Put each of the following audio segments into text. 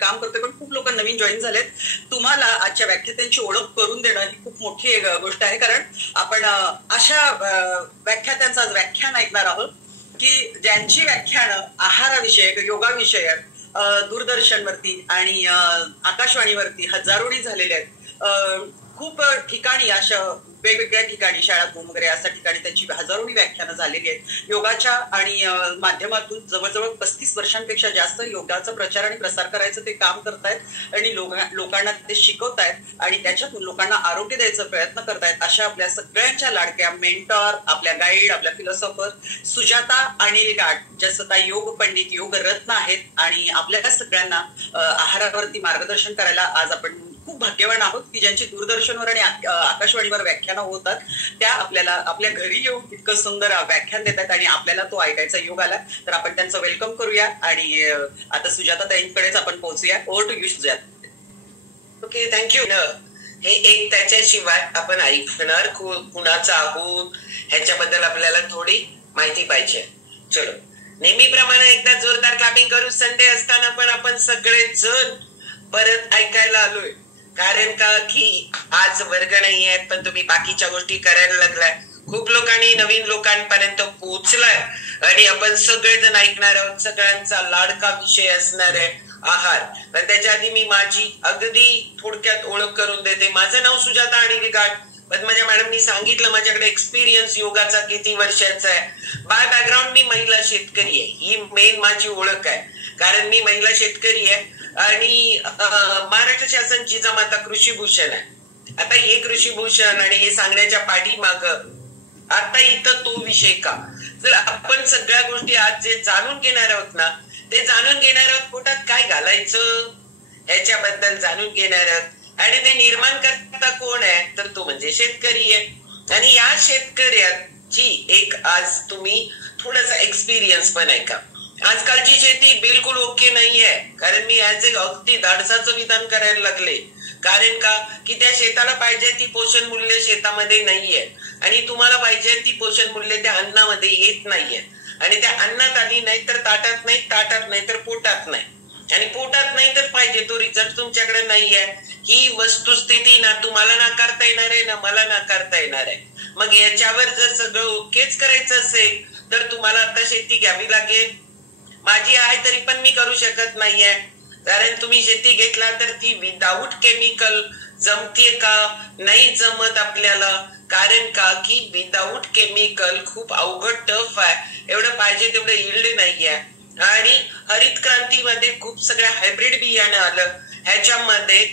काम करतोय, पण खूप लोक नवीन जॉईन झालेत. तुम्हाला आजच्या व्याख्यात्यांची ओळख करून देणं ही खूप मोठी गोष्ट आहे, कारण आपण अशा व्याख्यात्यांचं आज व्याख्यान ऐकणार आहोत की ज्यांची व्याख्यानं आहाराविषयक, योगाविषयक दूरदर्शनवरती आणि आकाशवाणीवरती हजारोनी झालेले आहेत. खूप ठिकाणी अशा वेगवेगळ्या ठिकाणी, शाळातून वगैरे अशा ठिकाणी त्यांची हजारोनी व्याख्यानं झालेली आहेत. योगाच्या आणि माध्यमातून जवळजवळ 35 वर्षांपेक्षा जास्त योगाचा प्रचार आणि प्रसार करायचं ते काम करतायत आणि लोकांना ते शिकवतायत आणि त्याच्यातून लोकांना आरोग्य द्यायचा प्रयत्न करतायत. अशा आपल्या सगळ्यांच्या लाडक्या मेंटॉर, आपल्या गाईड, आपल्या फिलॉसॉफर सुजाता अनिल गाठ, ज्याचं योग पंडित, योग रत्न आहेत आणि आपल्या सगळ्यांना आहारावरती मार्गदर्शन करायला आज आपण खूप भाग्यवान आहोत की ज्यांची दूरदर्शनवर आणि आकाशवाणीवर व्याख्यानं होतात. त्या आपल्याला आपल्या घरी येऊन इतकं सुंदर व्याख्यान देतात आणि आपल्याला तो ऐकायचा योग आला. तर आपण त्यांचं वेलकम करूया आणि आता सुजाता ताईंकडेच आपण पोहोचूया. Over to you Sujata. Okay, thank you. हे एक त्याच्याशिवाय आपण ऐकणार कुणाचं आहोत ह्याच्याबद्दल आपल्याला थोडी माहिती पाहिजे. चलो, नेहमीप्रमाणे एकदा जोरदार क्लॅपिंग करू. संडे असताना पण आपण सगळेजण परत ऐकायला आलोय, कारण का की आज वर्ग नाही आहेत पण तुम्ही बाकीच्या गोष्टी करायला लागलाय. खूप लोकांनी नवीन लोकांपर्यंत पोहोचलाय आणि आपण सगळेजण ऐकणार आहोत. सगळ्यांचा लाडका विषय असणार आहे आहार. पण त्याच्या आधी मी माझी अगदी थोडक्यात ओळख करून देते. माझं नाव सुजाता अनिल गाठ. पद्मजा मॅडमनी सांगितलं माझ्याकडे एक्सपिरियन्स योगाचा किती वर्षाचा आहे. बाय बॅकग्राऊंड मी महिला शेतकरी आहे. ही मेन माझी ओळख आहे, कारण मी महिला शेतकरी आहे आणि महाराष्ट्र शासन जिजामाता कृषीभूषण आहे. आता हे कृषीभूषण आणि हे सांगण्याच्या पाठीमाग आता इथं तो विषय का, जर आपण सगळ्या गोष्टी आज जे जाणून घेणार आहोत ना, ते जाणून घेणार आहोत पोटात काय घालायचं ह्याच्याबद्दल जाणून घेणार आहोत. आणि ते निर्माण करता कोण आहे, तर तो म्हणजे शेतकरी आहे. आणि या शेतकऱ्याची एक आज तुम्ही थोडासा एक्सपिरियन्स पण ऐका. आजकालची शेती बिलकुल ओके नाहीये, कारण मी ऍज ए अगदी धाडसाचं विधान करायला लागले. कारण का की त्या शेताला पाहिजे ती पोषण मूल्य शेतामध्ये नाहीये आणि तुम्हाला पाहिजे ती पोषण मूल्य त्या अन्नामध्ये येत नाहीये. आणि त्या अन्नात आली नाही तर ताटात नाही, ताटात नाही तर पोटात नाही, आणि पोटात नाही तर पाहिजे तो रिझल्ट तुमच्याकडे नाहीये. ही वस्तुस्थिती ना तुम्हाला नाकारता येणार आहे ना मला नाकारता येणार आहे. मग याच्यावर जर सगळं ओकेच करायचं असेल तर तुम्हाला आता शेती घ्यावी लागेल. माझी आहे तरी पण मी करू शकत नाहीये, कारण तुम्ही शेती घेतला तर ती विदाऊट केमिकल जमते का, नाही जमत आपल्याला. कारण का की विदाऊट केमिकल खूप अवघड टफ आहे, एवढं पाहिजे तेवढं यील्ड नाहीये. आणि हरित क्रांतीमध्ये खूप सगळ्या हायब्रिड बियाणं आलं, ह्याच्यामध्ये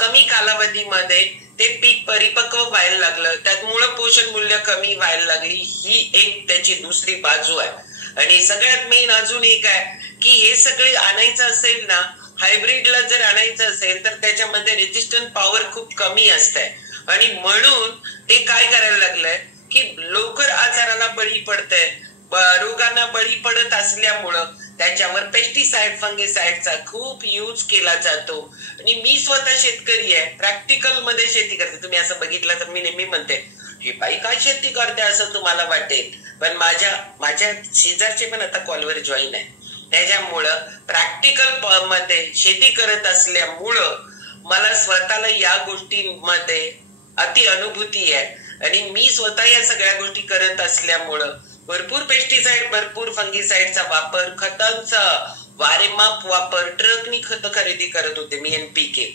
कमी कालावधीमध्ये ते पीक परिपक्व व्हायला लागलं, त्यात मूळ पोषण मूल्य कमी व्हायला लागली. ही एक त्याची दुसरी बाजू आहे. आणि सगळ्यात मेन अजून एक आहे की हे सगळे आणायचं असेल ना, हायब्रिडला जर आणायचं असेल तर त्याच्यामध्ये रेजिस्टंट पॉवर खूप कमी असते. आणि म्हणून ते काय करायला लागलंय की लवकर आजाराला बळी पडतंय, रोगांना बळी पडत असल्यामुळं त्याच्यावर पेस्टिसाइड, फंगिसाइडचा खूप यूज केला जातो. आणि मी स्वतः शेतकरी आहे, प्रॅक्टिकल मध्ये शेती करते. तुम्ही असं बघितलं तर मी नेहमी म्हणते ही बाई काय शेती करते असं तुम्हाला वाटेल, पण माझ्या शेजारचे पण आता कॉलवर जॉईन आहे. त्याच्यामुळं प्रॅक्टिकल मध्ये शेती करत असल्यामुळं मला स्वतःला या गोष्टींमध्ये अति अनुभूती आहे. आणि मी स्वतः या सगळ्या गोष्टी करत असल्यामुळं भरपूर पेस्टिसाइड, भरपूर फंगिसाइडचा वापर, खतांचा वारेमाप वापर, ट्रकनी खत खरेदी करत होते मी, NPK.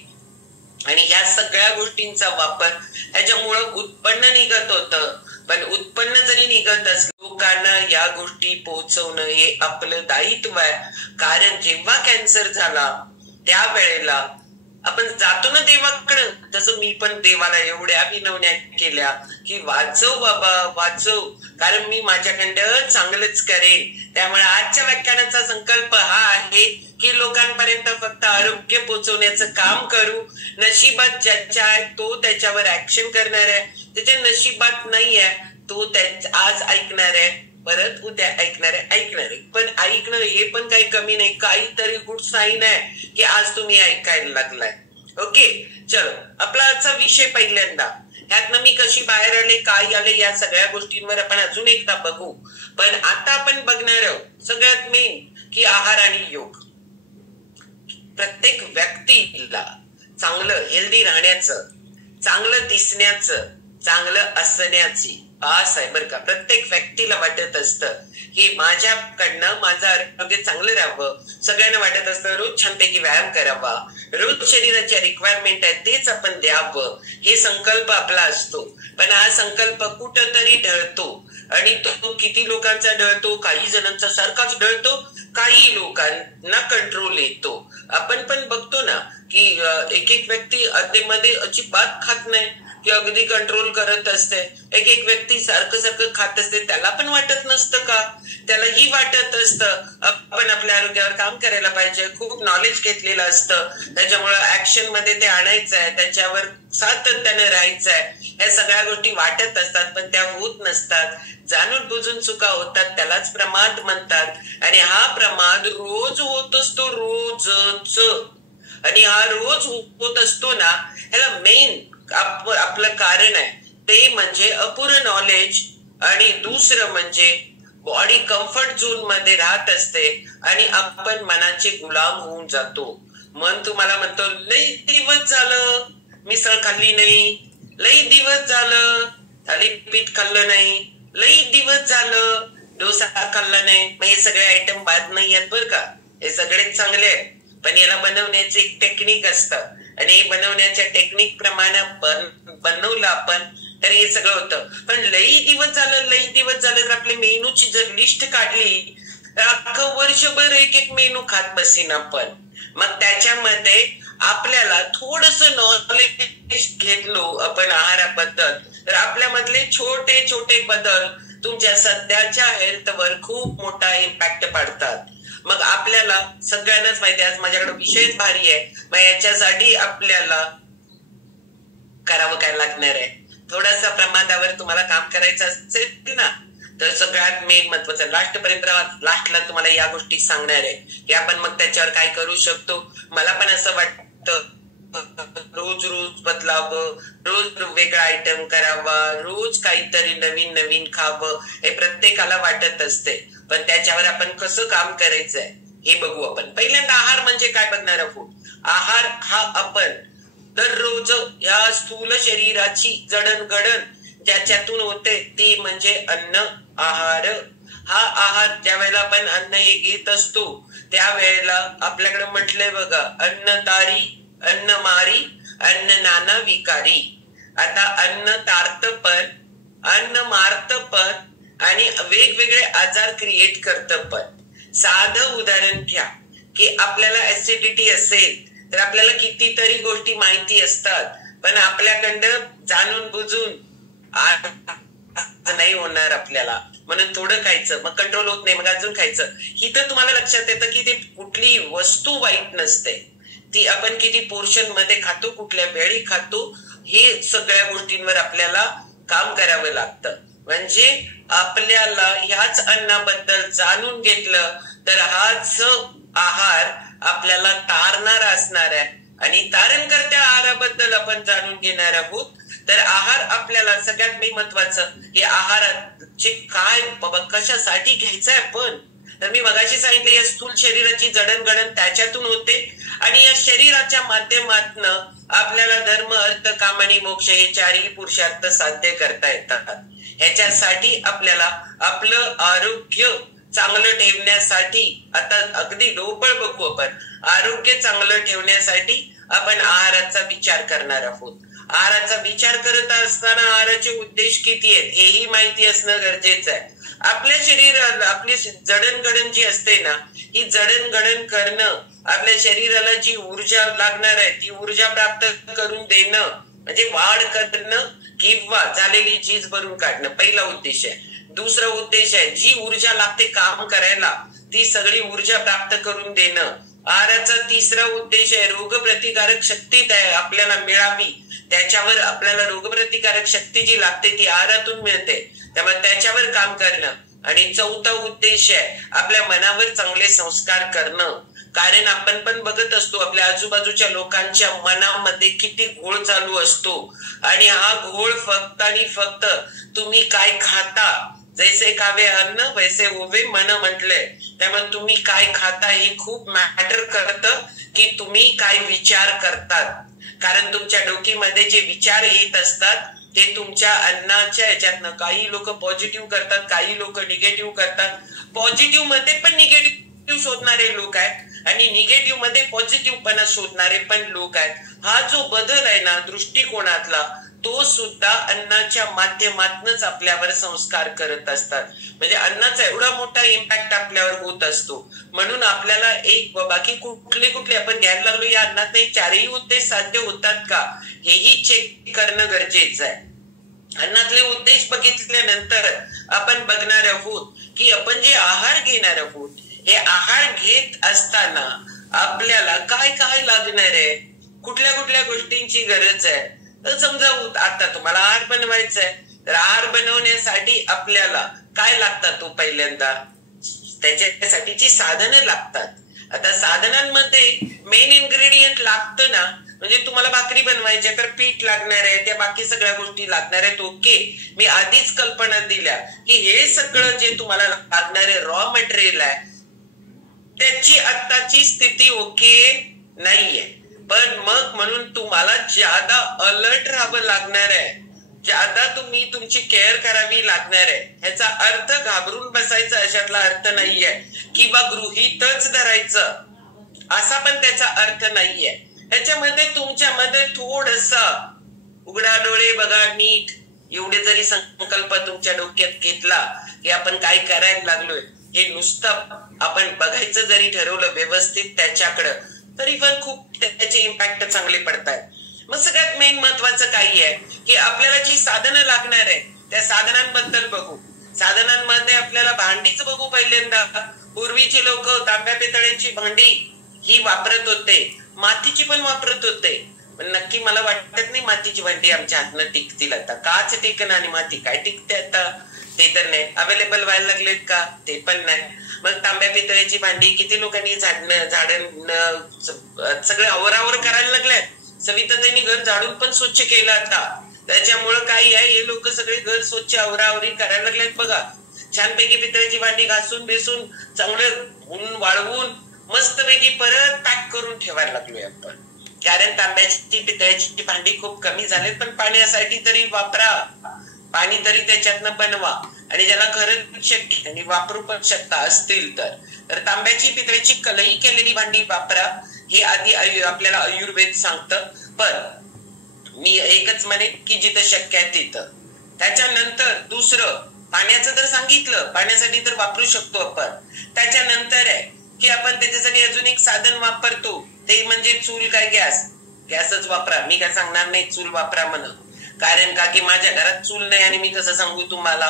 आणि ह्या सगळ्या गोष्टींचा वापर ह्याच्यामुळं उत्पन्न निघत होतं. पण उत्पन्न जरी निघत असलं, लोकांना या गोष्टी पोहोचवणं हे आपलं दायित्व आहे. कारण जेव्हा कॅन्सर झाला त्यावेळेला आपण जातो ना देवाकडं, तसं मी पण देवाला एवढ्या विनवण्या केल्या की वाचव बाबा वाचव, कारण मी माझ्याकडं चांगलंच करेन. त्यामुळे आजच्या व्याख्यानाचा संकल्प हा आहे की लोकांपर्यंत फक्त आरोग्य पोहोचवण्याचं काम करू. नशिबात ज्याच्या आहे तो त्याच्यावर ऍक्शन करणार आहे, त्याच्या नशिबात नाही आहे तो आज ऐकणार आहे, परत उद्या ऐकणार आहे. पण ऐकणं हे पण काही कमी नाही, काहीतरी गुड साईन आहे की आज तुम्ही ऐकायला लागलाय. ओके, चलो आपला आजचा विषय पहिल्यांदा ह्यातनं मी कशी बाहेर आले, काय आले, या सगळ्या गोष्टींवर आपण अजून एकदा बघू. पण आता आपण बघणार आहोत सगळ्यात मेन की आहार आणि योग. प्रत्येक व्यक्तीला चांगलं हेल्दी राहण्याचं, चांगलं दिसण्याचं, चांगलं असण्याची आस आहे बरं का. प्रत्येक व्यक्तीला वाटत असतं की माझ्याकडनं माझं आरोग्य चांगलं राहावं. सगळ्यांना वाटत असतं रोज छानपैकी व्यायाम करावा, रोज शरीराच्या रिक्वायरमेंट आहे तेच आपण द्यावं, हे संकल्प आपला असतो. पण हा संकल्प कुठंतरी ढळतो आणि तो किती लोकांचा ढळतो, काही जणांचा सारखाच ढळतो, काही लोकांना कंट्रोल येतो. आपण पण बघतो ना की एक एक व्यक्ती अधेमध्ये अजिबात खात नाही की अगदी कंट्रोल करत असते. एक एक व्यक्ती सारखं सारखं खात असते, त्याला पण वाटत नसतं का, त्यालाही वाटत असतं आपण आपल्या आरोग्यावर काम करायला पाहिजे, खूप नॉलेज घेतलेलं असतं, त्याच्यामुळे ऍक्शन मध्ये ते आणायचं आहे, त्याच्यावर सातत्याने राहायचं आहे. या सगळ्या गोष्टी वाटत असतात पण त्या होत नसतात. जाणून बुजून चुका होतात, त्यालाच प्रमाद म्हणतात. आणि हा प्रमाद रोज होत असतो, रोजच. आणि हा रोज होत असतो ना, ह्याला मेन आपलं कारण आहे ते म्हणजे अपुरं नॉलेज, आणि दुसरं म्हणजे बॉडी कम्फर्ट झोन मध्ये राहत असते आणि आपण मनाचे गुलाम होऊन जातो. मन तुम्हाला म्हणतो लई दिवस झालं मिसळ खाल्ली नाही, लई दिवस झालं थालीपीठ खाल्लं नाही, लई दिवस झालं डोसा खाल्ला नाही. मग हे सगळे आयटम बाद नाही आहेत बरं का, हे सगळेच चांगले आहेत, पण याला बनवण्याचे एक टेक्निक असतं आणि हे बनवण्याच्या टेक्निक प्रमाणे बनवलं आपण तर हे सगळं होतं. पण लई दिवस झालं तर आपल्या मेनूची जर लिस्ट काढली तर अख्खं वर्षभर एक एक मेनू खात बसीन आपण. मग त्याच्यामध्ये आपल्याला थोडस नॉलेज घेतलो आपण आहाराबद्दल तर आपल्यामधले छोटे छोटे बदल तुमच्या सध्याच्या हेल्थवर खूप मोठा इम्पॅक्ट पाडतात. मग आपल्याला सगळ्यांनाच माहिती आहे, आज माझ्याकडे विषयच भारी आहे, मग याच्यासाठी आपल्याला करावं काय लागणार आहे. थोडासा प्रमादावर तुम्हाला काम करायचं असेल ना तर सगळ्यात मेन महत्वाचं लास्टला तुम्हाला या गोष्टी सांगणार आहे की आपण मग त्याच्यावर काय करू शकतो. मला पण असं वाटतं रोज रोज बदलावं, रोज वेगळा आयटम करावा, रोज काहीतरी नवीन नवीन खावं, हे प्रत्येकाला वाटत असते. पण त्याच्यावर आपण कसं काम करायचंय हे बघू आपण. पहिल्यांदा आहार म्हणजे काय बघणार आहोत. आहार हा आपण दररोज या स्थूल शरीराची जडणघडण ज्याच्यातून होते ती म्हणजे अन्न आहार. हा आहार ज्या वेळेला आपण अन्न हे घेत असतो त्यावेळेला आपल्याकडे म्हटलंय बघा, अन्न तारी अन्न मारी अन्न नाना विकारी. आता अन्न तारत पण, अन्न मारत पण आणि वेगवेगळे आजार क्रिएट करत पण. साधं उदाहरण घ्या की आपल्याला ऍसिडिटी असेल तर आपल्याला कितीतरी गोष्टी माहिती असतात पण आपल्याकडं जाणून बुजून नाही होणार आपल्याला, म्हणून थोडं खायचं, मग कंट्रोल होत नाही, मग अजून खायचं. ही तर तुम्हाला लक्षात येतं की ती कुठली वस्तू वाईट नसते, ती आपण किती पोर्शन मध्ये खातो, कुठल्या वेळी खातो, हे सगळ्या गोष्टींवर आपल्याला काम करावं लागतं. म्हणजे आपल्याला ह्याच अन्नाबद्दल जाणून घेतलं तर हाच आहार आपल्याला तारणारा असणार आहे. आणि तारणकर्त्या आहाराबद्दल आपण जाणून घेणार आहोत. तर आहार आपल्याला सगळ्यात महत्वाचं, हे आहाराचे काय बाबा कशासाठी घ्यायचंय आपण. तर मी मगाशी सांगितलं या स्थूल शरीराची जडणघडण त्याच्यातून होते आणि या शरीराच्या माध्यमातून आपल्याला धर्म अर्थ काम आणि मोक्ष हे चारही पुरुषार्थ साध्य करता येतात. ह्याच्यासाठी आपल्याला आपलं आरोग्य चांगलं ठेवण्यासाठी, आता अगदी ढोबळ बघू आपण, आरोग्य चांगलं ठेवण्यासाठी आपण आहाराचा विचार करणार आहोत. आहाराचा विचार करत असताना आहाराचे उद्देश किती आहेत हेही माहिती असणं गरजेचं आहे. आपल्या शरीराला आपली जडणघडण जी असते ना, ही जडणघडण करणं, आपल्या शरीराला जी ऊर्जा लागणार आहे ती ऊर्जा प्राप्त करून देणं म्हणजे वाढ करणं किंवा झालेली झीज भरून काढणं पहिला उद्देश आहे. दुसरा उद्देश आहे जी ऊर्जा लागते काम करायला ती सगळी ऊर्जा प्राप्त करून देणं. आहाराचा तिसरा उद्देश आहे रोगप्रतिकारक शक्ती आपल्याला मिळावी, त्याच्यावर आपल्याला रोगप्रतिकारक शक्ती जी लागते ती आहारातून मिळते, त्यामुळे त्याच्यावर काम करणं. आणि चौथा उद्देश आहे आपल्या मनावर चांगले संस्कार करणं. कारण आपण पण बघत असतो आपल्या आजूबाजूच्या लोकांच्या मनामध्ये किती घोळ चालू असतो आणि हा घोळ फक्त आणि फक्त तुम्ही काय खाता, जैसे खावे अन्न वैसे होवे मन म्हटलंय. त्यामुळे तुम्ही काय खाता हे खूप मॅटर करतं की तुम्ही काय विचार करतात. कारण तुमच्या डोकीमध्ये जे विचार येत असतात ते तुमच्या अन्नाच्या याच्यातनं काही लोक पॉझिटिव्ह करतात, काही लोक निगेटिव्ह करतात. पॉझिटिव्ह मध्ये पण निगेटिव्ह शोधणारे लोक आहेत आणि निगेटिव्ह मध्ये पॉझिटिव्ह पणा शोधणारे पण लोक आहेत. हा जो बदल आहे ना दृष्टिकोनातला, तो सुद्धा अन्नाच्या माध्यमातूनच आपल्यावर संस्कार करत असतात. म्हणजे अन्नाचा एवढा मोठा इम्पॅक्ट आपल्यावर होत असतो. म्हणून आपल्याला एक बाकी कुठले कुठले आपण घ्यायला लागलो या अन्नात चारही उद्देश साध्य होतात का हेही चेक करणं गरजेचं आहे. अन्नातले उद्देश बघितल्यानंतर आपण बघणार आहोत की आपण जे आहार घेणार आहोत हे आहार घेत असताना आपल्याला काय काय लागणार आहे, कुठल्या कुठल्या गोष्टींची गरज आहे. तर समजा आता तुम्हाला आहार बनवायचा आहे, तर आहार बनवण्यासाठी आपल्याला काय लागतात, तो पहिल्यांदा त्याच्यासाठीची साधनं लागतात. आता साधनांमध्ये मेन इन्ग्रेडियंट लागतं ना, म्हणजे तुम्हाला भाकरी बनवायची तर पीठ लागणार आहे, त्या बाकी सगळ्या गोष्टी लागणार आहेत. ओके, मी आधीच कल्पना दिल्या की हे सगळं जे तुम्हाला लागणारे रॉ मटेरियल आहे त्याची आत्ताची स्थिती ओके नाहीये. पण मग म्हणून तुम्हाला ज्यादा अलर्ट राहावं लागणार आहे, ज्यादा तुम्ही तुमची केअर करावी लागणार आहे. ह्याचा अर्थ घाबरून बसायचा अशातला अर्थ नाहीये किंवा गृहीतच धरायचं असा पण त्याचा अर्थ नाहीये. ह्याच्यामध्ये तुमच्यामध्ये थोडसा उघडा डोळे बघा नीट एवढे जरी संकल्प तुमच्या डोक्यात घेतला की आपण काय करायला लागलोय हे नुसतं आपण बघायचं जरी ठरवलं व्यवस्थित त्याच्याकडं, तरी पण खूप त्याचे इम्पॅक्ट चांगले पडतात. मग सगळ्यात मेन महत्वाचं काही आहे की आपल्याला जी साधनं लागणार आहे त्या साधनांबद्दल बघू. साधनांमध्ये आपल्याला भांडीच बघू. पहिल्यांदा पूर्वीचे लोक तांब्या पितळेची भांडी ही वापरत होते, मातीची पण वापरत होते. पण नक्की मला वाटत नाही मातीची भांडी आमच्या हातनं टिकतील. आता काच टिकन आणि माती काय टिकते आता, ते तर नाही. अवेलेबल व्हायला लागलेत का, ते पण नाही. मग तांब्या पितळेची भांडी किती लोकांनी झाडणं सगळं आवरावर करायला लागलंय. सविताताईंनी घर झाडून पण स्वच्छ केलं आता. त्याच्यामुळं काही आहे, हे लोक सगळे घर स्वच्छ आवरावरी करायला लागलेत बघा. छानपैकी पितळेची भांडी घासून बेसून चांगलं ऊन वाळवून मस्तपैकी परत पॅक करून ठेवायला लागलोय आपण. कारण तांब्याची पितळेची भांडी खूप कमी झालेत. पण पाण्यासाठी तरी वापरा, पाणी तरी त्याच्यातनं बनवा. आणि ज्याला खरंच शक्य आणि वापरू पण शकता असतील तर तांब्याची पितळेची कलई केलेली भांडी वापरा. हे आधी आपल्याला आयुर्वेद सांगतं. पण मी एकच म्हणेन की जिथं शक्य आहे तिथं. त्याच्यानंतर दुसरं पाण्याचं तर सांगितलं, पाण्यासाठी तर वापरू शकतो आपण. त्याच्यानंतर आहे की आपण त्याच्यासाठी अजून एक साधन वापरतो, ते म्हणजे चूल काय गॅस. गॅसच वापरा, मी काय सांगणार नाही चूल वापरा म्हणून. कारण का की माझ्या घरात चूल नाही आणि मी कसं सांगू तुम्हाला.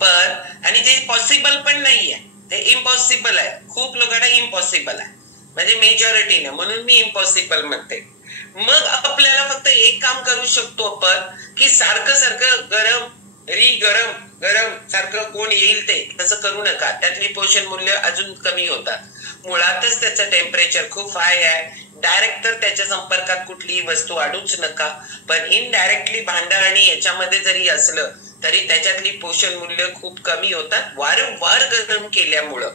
पण आणि ते पॉसिबल पण नाहीये, ते इम्पॉसिबल आहे. खूप लोकांना इम्पॉसिबल आहे, म्हणजे मेजॉरिटीने. म्हणून मी इम्पॉसिबल म्हणते. मग आपल्याला फक्त एक काम करू शकतो आपण की सारखं सारखं गरम गरम गरम सारखं कोण येईल ते तसं करू नका. त्यातली पोषण मूल्य अजून कमी होतात. मुळातच त्याचं टेम्परेचर खूप हाय आहे. डायरेक्ट तर त्याच्या संपर्कात कुठलीही वस्तू आणूच नका. पण इनडायरेक्टली भांडं आणि याच्यामध्ये जरी असलं तरी त्याच्यातली पोषण मूल्य खूप कमी होतात वारंवार गरम केल्यामुळं.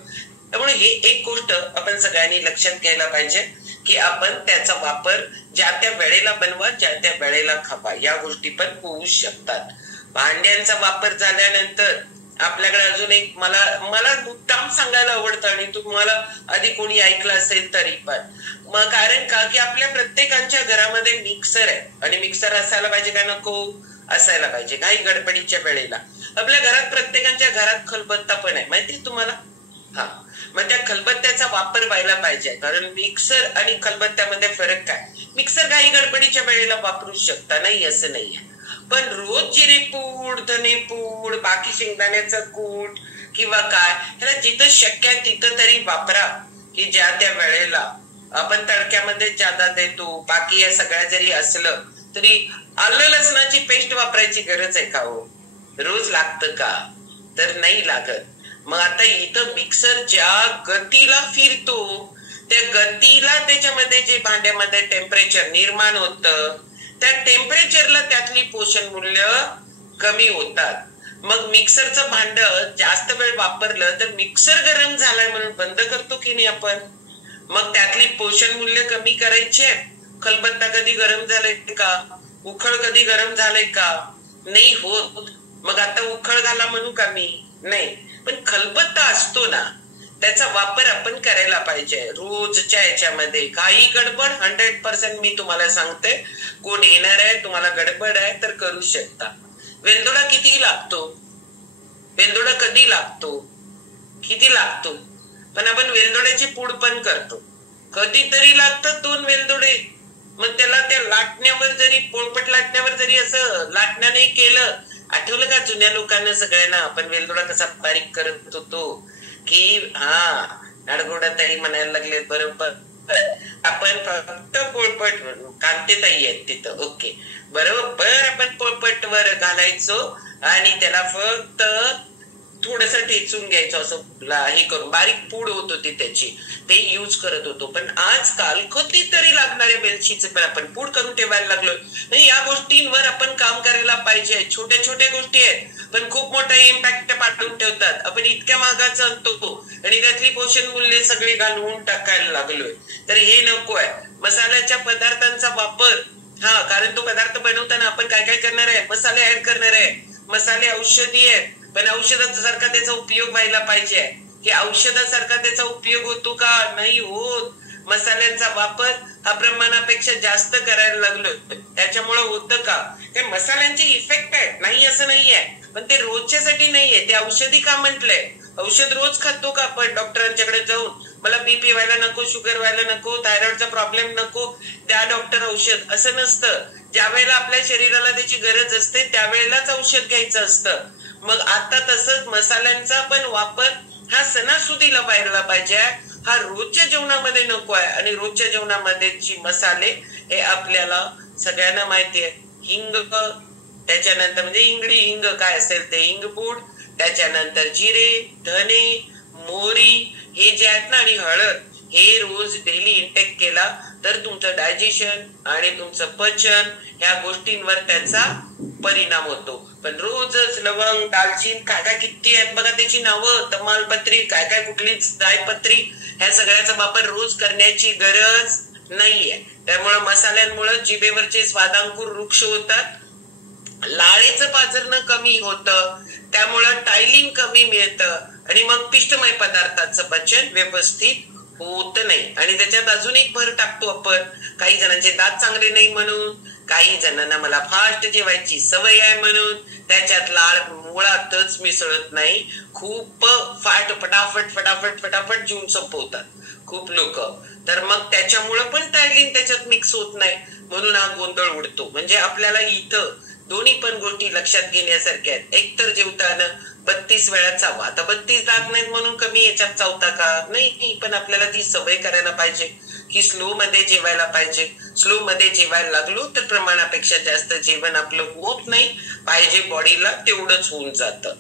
त्यामुळे हे एक गोष्ट आपण सगळ्यांनी लक्षात घ्यायला पाहिजे की आपण त्याचा वापर ज्या त्या वेळेला बनवा, ज्या त्या वेळेला खावा. या गोष्टी पण होऊ शकतात. भांड्यांचा वापर झाल्यानंतर आपल्याकडे अजून एक मला मुद्दाम सांगायला आवडतं आणि तुम्हाला आधी कोणी ऐकलं असेल तरी पण. मग कारण का की आपल्या प्रत्येकाच्या घरामध्ये मिक्सर आहे आणि मिक्सर असायला पाहिजे का नको, असायला पाहिजे. काही गडबडीच्या वेळेला आपल्या घरात प्रत्येकाच्या घरात खलबत्ता पण आहे, माहिती तुम्हाला. हा, मग त्या खलबत्त्याचा वापर व्हायला पाहिजे. कारण मिक्सर आणि खलबत्त्यामध्ये फरक काय. मिक्सर काही गडबडीच्या वेळेला वापरू शकता, नाही असं नाहीये. पण रोज जिरेपूड, धनेपूड, बाकी शेंगदाण्याचं कूट किंवा काय ह्याला जिथं शक्य आहे तिथं तरी वापरा की ज्या त्या वेळेला आपण तडक्यामध्ये ज्यादा देतो. बाकी या सगळ्या जरी असलं तरी आलं लसणाची पेस्ट वापरायची गरज आहे का हो? रोज लागतं का? तर नाही लागत. मग आता इथं मिक्सर ज्या गतीला फिरतो त्या गतीला त्याच्यामध्ये जे भांड्यामध्ये टेम्परेचर निर्माण होतं त्या टेम्परेचरला त्यातली पोषण मूल्य कमी होतात. मग मिक्सरचं भांड जास्त वेळ वापरलं तर मिक्सर गरम झालाय म्हणून बंद करतो की नाही आपण. मग त्यातली पोषण मूल्य कमी करायचे. खलबत्ता कधी गरम झालाय का, उखळ कधी गरम झालाय का, नाही होत. मग आता उखळ घाला म्हणू का मी, नाही. पण खलबत्ता असतो ना, त्याचा वापर आपण करायला पाहिजे रोजच्या याच्यामध्ये. काही गडबड 100% मी तुम्हाला सांगते, कोण येणार आहे तुम्हाला गडबड आहे तर करू शकता. वेलदोडा किती लागतो, वेलदोडा कधी लागतो, किती लागतो, पण आपण वेलदोड्याची पूड पण करतो. कधीतरी लागतात 2 वेलदोडे. मग त्याला त्या लाटण्यावर जरी, पोळपट लाटण्यावर जरी असं लाटण्याने केलं, आठवलं का जुन्या लोकांना सगळ्यांना आपण वेलदोडा कसा बारीक करत होतो की नाडगोडा ताई म्हणायला लागले बरोबर. आपण फक्त पोळपट, कांतेताई आहेत तिथं, ओके बरोबर. आपण पोळपटवर घालायचो आणि त्याला फक्त थोडस ठेचून घ्यायचं, असं हे करून बारीक पूड होत होती त्याची, ते युज करत होतो. पण आजकाल कधीतरी लागणाऱ्या वेलचीचे पण आपण पूड करून ठेवायला लागलो. या गोष्टींवर आपण काम करायला पाहिजे. छोट्या छोट्या गोष्टी आहेत पण खूप मोठा इम्पॅक्ट पाठवून ठेवतात. आपण इतक्या महागाचं आणतो आणि त्यातली पोषण मूल्य सगळी घालवून टाकायला लागलोय, तर हे नको आहे. मसाल्याच्या पदार्थांचा वापर, कारण तो पदार्थ बनवताना आपण काय काय करणार आहे, मसाले ऍड करणार आहे. मसाले औषधी आहेत, पण औषधासारखा त्याचा उपयोग व्हायला पाहिजे की औषधासारखा त्याचा उपयोग होतो का, नाही होत. मसाल्यांचा वापर हा प्रमाणापेक्षा जास्त करायला लागलो, त्याच्यामुळे होतं का, ते मसाल्यांचे इफेक्ट आहेत, नाही असं नाहीये, पण ते रोजच्यासाठी नाहीये. ते औषधी का म्हटलंय, औषध रोज खातो का आपण डॉक्टरांच्याकडे जाऊन, मला बीपी व्हायला नको, शुगर व्हायला नको, थायरॉइडचा प्रॉब्लेम नको, द्या डॉक्टर औषध, असं नसतं. ज्या वेळेला आपल्या शरीराला त्याची गरज असते त्यावेळेलाच औषध घ्यायचं असतं. मग आता तसंच मसाल्यांचा पण वापर हा सणासुदीला व्हायला पाहिजे, हा रोजच्या जेवणामध्ये नको आहे. आणि रोजच्या जेवणामध्ये मसाले हे आपल्याला सगळ्यांना माहिती आहे. हिंग, त्याच्यानंतर म्हणजे इंगडी, हिंग काय असेल ते हिंगपूड, त्याच्यानंतर जिरे, धने, मोहरी हे जे आहेत ना, आणि हळद, हे रोज डेली इंटेक केला तर तुमचं डायजेशन आणि तुमचं पचन ह्या गोष्टींवर त्याचा परिणाम होतो. पण रोजच लवंग, दालचीन, काय काय किती आहेत बघा त्याची नावं, तमालपत्री, काय काय कुठली जायपत्री, ह्या सगळ्याचा वापर रोज करण्याची गरज नाहीये. त्यामुळे मसाल्यांमुळे जिभेवरचे स्वादांकुर वृक्ष होतात, लाळेचं पाझरणं कमी होतं, त्यामुळं टायलिंग कमी मिळतं आणि मग पिष्टमय पदार्थांचं पचन व्यवस्थित होत नाही. आणि त्याच्यात अजून एक भर टाकतो आपण, काही जणांचे दात चांगले नाही म्हणून, काही जणांना मला फास्ट जेवायची सवय आहे म्हणून, त्याच्यात लाळ मुळातच मिसळत नाही. खूप फटाफट फटाफट फटाफट जीवन संपवतात खूप लोक, तर मग त्याच्यामुळं पण टायलिंग त्याच्यात मिक्स होत नाही, म्हणून हा गोंधळ उडतो. म्हणजे आपल्याला इथं दोन्ही पण गोष्टी लक्षात घेण्यासारख्या आहेत. एकतर जेवताना 32 वेळा चावा, आता 32 दात नाहीत म्हणून कमी याच्यात चावता का, नाही, पण आपल्याला ती सवय करायला पाहिजे की स्लो मध्ये जेवायला पाहिजे. स्लो मध्ये जेवायला लागलो तर प्रमाणापेक्षा जास्त जेवण आपलं होत नाही, पाहिजे बॉडीला तेवढंच होऊन जातं.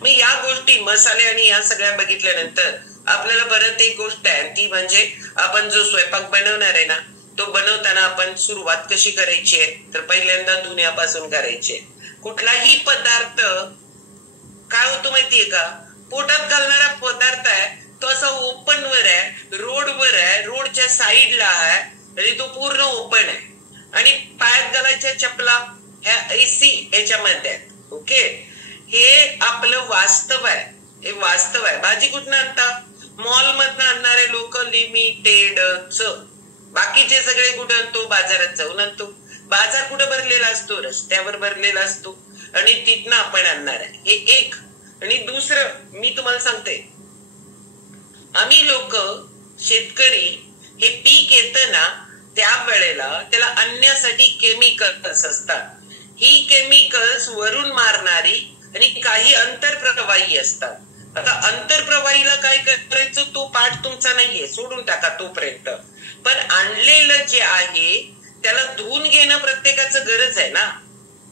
मग या गोष्टी मसाले आणि या सगळ्या बघितल्यानंतर आपल्याला परत एक गोष्ट आहे, ती म्हणजे आपण जो स्वयंपाक बनवणार आहे ना, तो बनवताना आपण सुरुवात कशी करायची आहे, तर पहिल्यांदा धुण्यापासून करायची आहे. कुठलाही पदार्थ काय होतो माहितीये का, पोटात घालणारा पदार्थ आहे तो असा ओपन वर आहे, रोडवर आहे, रोडच्या साईडला आहे, आणि तो पूर्ण ओपन आहे. आणि पायात घालायच्या चपला ह्या एसी याच्यामध्ये आहेत, ओके. हे आपलं वास्तव आहे, हे वास्तव आहे. भाजी कुठनं आणता, मॉल मधनं आणणारे लोक लिमिटेडच, बाकीचे सगळे कुठं आणतो, बाजारात जाऊन आणतो. बाजार कुठं भरलेला असतो, रस्त्यावर भरलेला असतो, आणि तिथनं आपण आणणार आहे. हे एक. आणि दुसरं मी तुम्हाला सांगते, आम्ही लोक शेतकरी हे पीक येतं ना त्या वेळेला त्याला आणण्यासाठी केमिकल्स असतात. ही केमिकल्स वरून मारणारी आणि काही अंतरप्रवाही असतात. आता अंतरप्रवाहीला काय करायचं, तो पाठ तुमचा नाहीये, सोडून टाका तोपर्यंत. पण आणलेलं जे आहे त्याला धुवून घेणं प्रत्येकाचं गरज आहे ना.